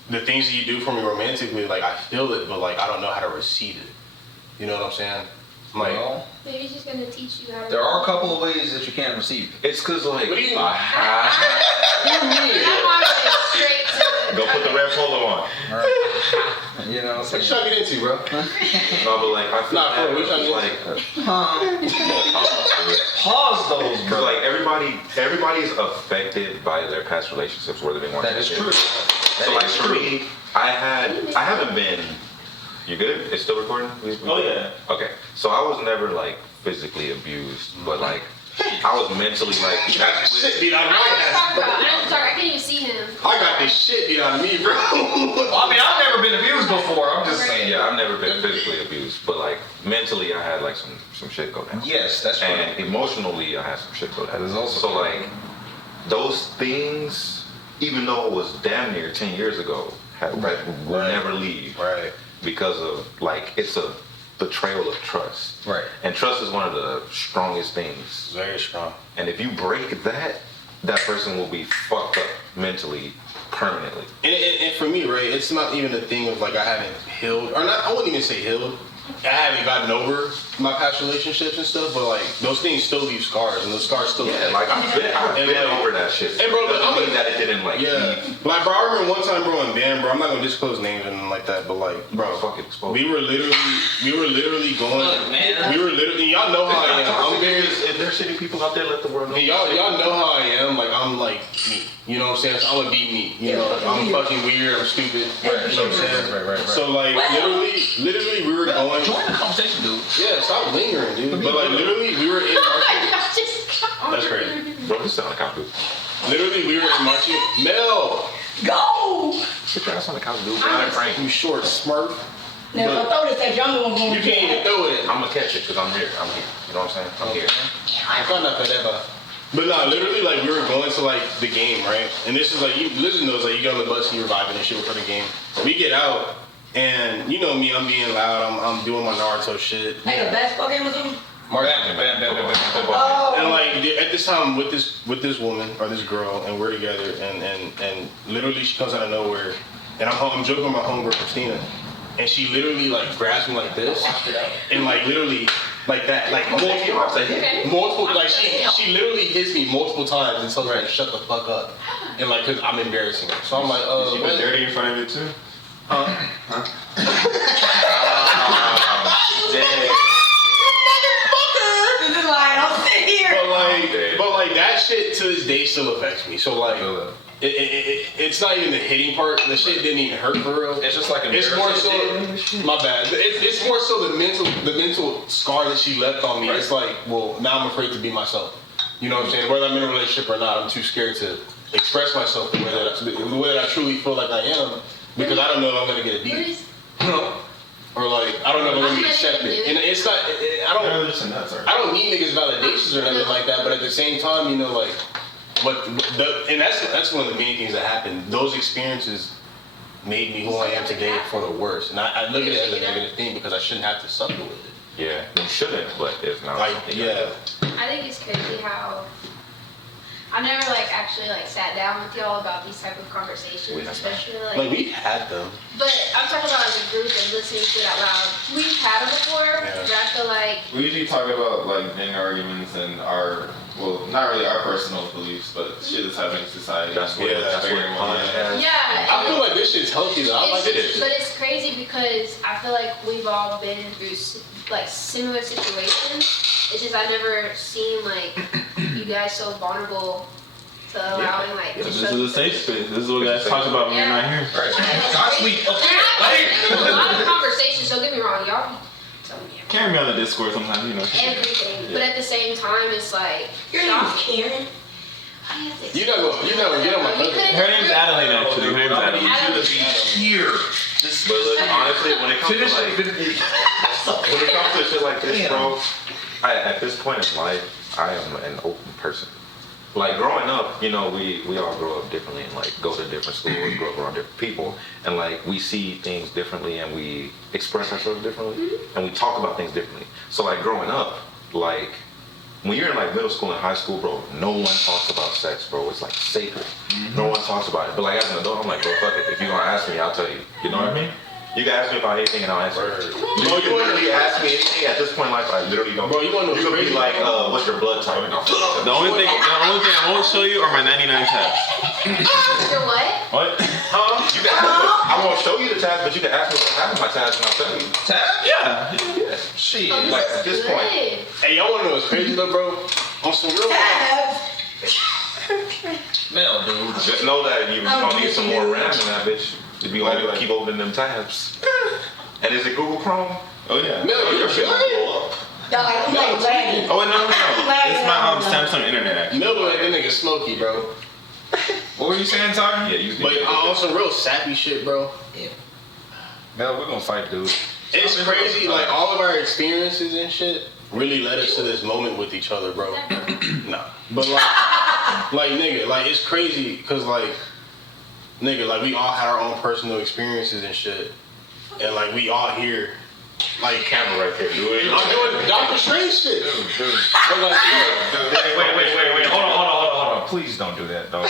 the things that you do for me romantically, like I feel it, but like I don't know how to receive it. You know what I'm saying? I'm like, Well, Maybe he's just gonna teach you how to. there are a couple of ways that you can't receive it. It's cause like what do you mean? That one is straight to. Go put the red polo on. You know, What you trying to get into, bro? No, but like I feel Nah, for real, what you trying to like pause those, cause bro. like everybody's affected by their past relationships, whether they want That to is admit true. it. So like for me, I haven't been, You good? It's still recording? Oh yeah. Okay. So I was never like physically abused, but like I was mentally like. You got the shit beat out of I my don't ass. talk about. I don't talk. I can't even see him. I got this shit beat out of me, bro. I mean, I've never been abused before. I'm just saying. Yeah, I've never been physically abused, but like mentally, I had like some shit go down. Yes, that's And right. emotionally, I had some shit go down. That is also so like those things, even though it was damn near 10 years ago, will never leave. Right. Because of like it's a betrayal of trust. Right. And trust is one of the strongest things. Very strong. And if you break that, that person will be fucked up mentally, permanently. And for me, right, it's not even a thing of like I haven't healed, or not. I wouldn't even say healed. I haven't gotten over my past relationships and stuff, but like those things still leave scars, and those scars still. Yeah, like I've been over that shit. And bro, it doesn't I'm mean that it didn't like. Yeah, like bro, I remember one time, bro, in band, bro. I'm not gonna disclose names and nothing like that, but like, bro, fuck it, expose. we were literally going. Look, man. We were literally. Y'all know how I am. I'm very. If there's shitty people out there, let the world know. And y'all know how I am. Like I'm like me. You know what I'm saying? So I'm gonna be me. You know, I'm fucking weird. I'm stupid. Right, You know what I'm saying? right. So like literally, we were going. Join the conversation, dude. Yeah, stop lingering, dude. But like literally, we were in marching. That's crazy. Bro, you sound like I'm dude. Literally, we were in marching. Mel, Go! Sit your ass on the couch, dude. I'm Frank, you short smurf. Now, if I throw this at you, I'm the one going You can't even throw it. I'm gonna catch it because I'm here. You know what I'm saying? I'm here. I found out that ever. But nah, literally, like we were going to like the game, right? And this is like you listen to those, like you get on the bus and you're vibing and shit for the game. We get out, and you know me, I'm being loud. I'm doing my Naruto shit. Hey, the basketball game was on? Oh. And like at this time with this woman or this girl, and we're together, and literally she comes out of nowhere, and I'm joking with my homegirl Christina, and she literally like grabs me like this, and like literally like that, like multiple, like she literally hits me multiple times and tells me to shut the fuck up, and like cause I'm embarrassing her. So I'm like, She was dirty in front of it too. Damn. This is why I don't sit here. But like that shit to this day still affects me. So like, it's not even the hitting part. The shit didn't even hurt for real. It's just like it's more so. My bad. It's more so the mental scar that she left on me. Right. It's like, well, now I'm afraid to be myself. You know what I'm saying? Whether I'm in a relationship or not, I'm too scared to express myself the way that I truly feel like I am, because I don't know if I'm gonna get a beat. Or like, I don't know if I'm gonna be accepted. And it's not, I don't need niggas' validations or nothing like that, but at the same time, you know, like, and that's one of the main things that happened. Those experiences made me who I am today for the worse. And I look at it as a negative thing because I shouldn't have to suffer with it. Yeah, you shouldn't, but it's not. Yeah. I think it's crazy how I never like actually like sat down with y'all about these type of conversations, especially like we've had them. But I'm talking about as a group and listening to it out loud. We've had them before, but I feel like we usually talk about like big arguments and our, well, not really our personal beliefs, but shit that's happening in society. That's what I feel like this shit's healthy though. I like it. But it's crazy because I feel like we've all been through like similar situations. It's just I never seen like you guys so vulnerable to allowing like. This is a safe space. This is what guys talk about when you're not here. A lot of conversations. Don't get me wrong, y'all. Karen be on the Discord sometimes, you know. Everything, but at the same time, it's like your name's Karen. You know, get on my cousin. Her name's Adeline, actually. Her name's Adeline. Here. But look, honestly, when it comes to shit like this, bro, at this point in life, I am an open person. Like growing up, you know, we all grow up differently and like go to different schools, grow up around different people, and like we see things differently and we express ourselves differently and we talk about things differently. So like growing up, like when you're in like middle school and high school, bro, no one talks about sex, bro. It's like sacred. No one talks about it. But like as an adult, I'm like, bro, fuck it. If you're gonna ask me, I'll tell you. You know what I mean? You can ask me about anything and I'll answer. You literally ask me anything at this point in life, I literally don't. Bro, you gonna be like, what's your blood type? The only thing I won't show you are my 99 tabs. Your what? What? You can ask me, I won't show you the tabs, but you can ask me what happened to my tabs and I'll tell you. Tab? Yeah. Shit. Like at this point. Hey, y'all wanna know what's crazy though, bro? On some real Mel, dude. Just know that you gonna need some more RAM in that bitch to be able to keep opening them tabs. And is it Google Chrome? Oh yeah. No, you're sure? Dog, I'm like lagging. Oh wait, no. It's my Samsung internet actually. No, but that nigga smoky, bro. What were you saying, Tommy? Yeah, you. But on some real sappy shit, bro. Mel, we're gonna fight, dude. It's crazy, like all of our experiences and shit really led us to this moment with each other, bro. Nah. But like nigga, like it's crazy because like nigga, like we all had our own personal experiences and shit. And like we all here. Like Camera right there, dude. I'm doing Doctor Strange shit. But like, Wait. Hold on. Please don't do that, though.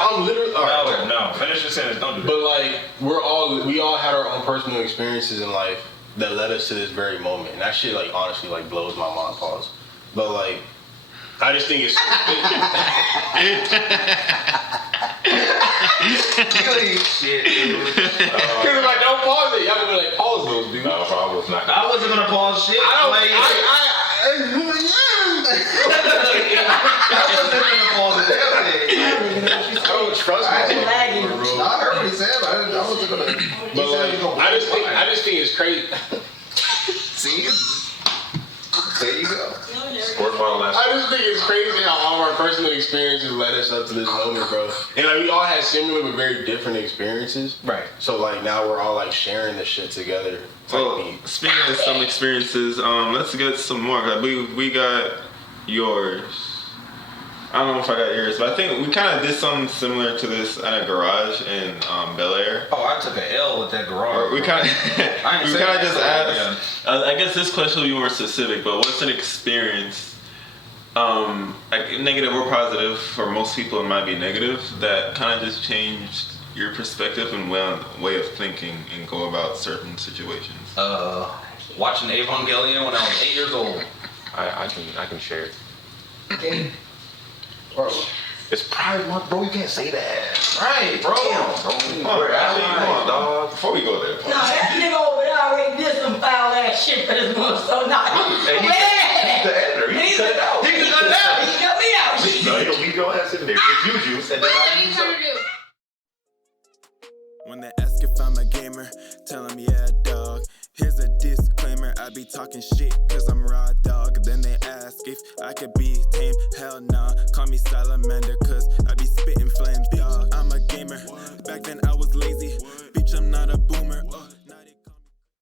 I'm literally No. Finish your sentence. Don't do that. But like we all had our own personal experiences in life that led us to this very moment. And that shit like honestly like blows my mind, pause. But like I just think it's Shit, dude. Cause like don't pause it. Y'all gonna be like pause those, dude. No, I was not. I wasn't gonna pause shit. I wasn't gonna pause it. I don't trust I'm myself. lagging. I heard what he said. I wasn't gonna. But like, I just think it's crazy. See? There you go. Squirt bottle last. I just think it's crazy how all of our personal experiences led us up to this moment, bro. And like we all had similar but very different experiences. Right. So like now we're all like sharing this shit together. Well, speaking of some experiences, let's get some more. I believe we got yours. I don't know if I got yours, but I think we kind of did something similar to this at a garage in Bel Air. Oh, I took an L with that garage. We kind of just asked. Yeah. I guess this question will be more specific, but what's an experience, like negative or positive? For most people, it might be negative. That kind of just changed your perspective and way of thinking and go about certain situations. Watching Evangelion when I was 8 years old. I can share it. Okay. Bro. It's Pride Month, bro. You can't say that. Right, bro. Come on, dog. Before we go there, No, that nigga over there already did some foul ass shit for this month, so nah. Hey, he's the editor. He can cut it out. He can cut it out. He can cut me out. No, he'll leave your ass in there. Just you juice and then What I are you trying to do? When they ask if I'm a gamer, tell them yeah, dog. Here's a disclaimer, I be talking shit cause I'm raw dog. Then they ask if I could be tame, hell nah. Call me Solomon.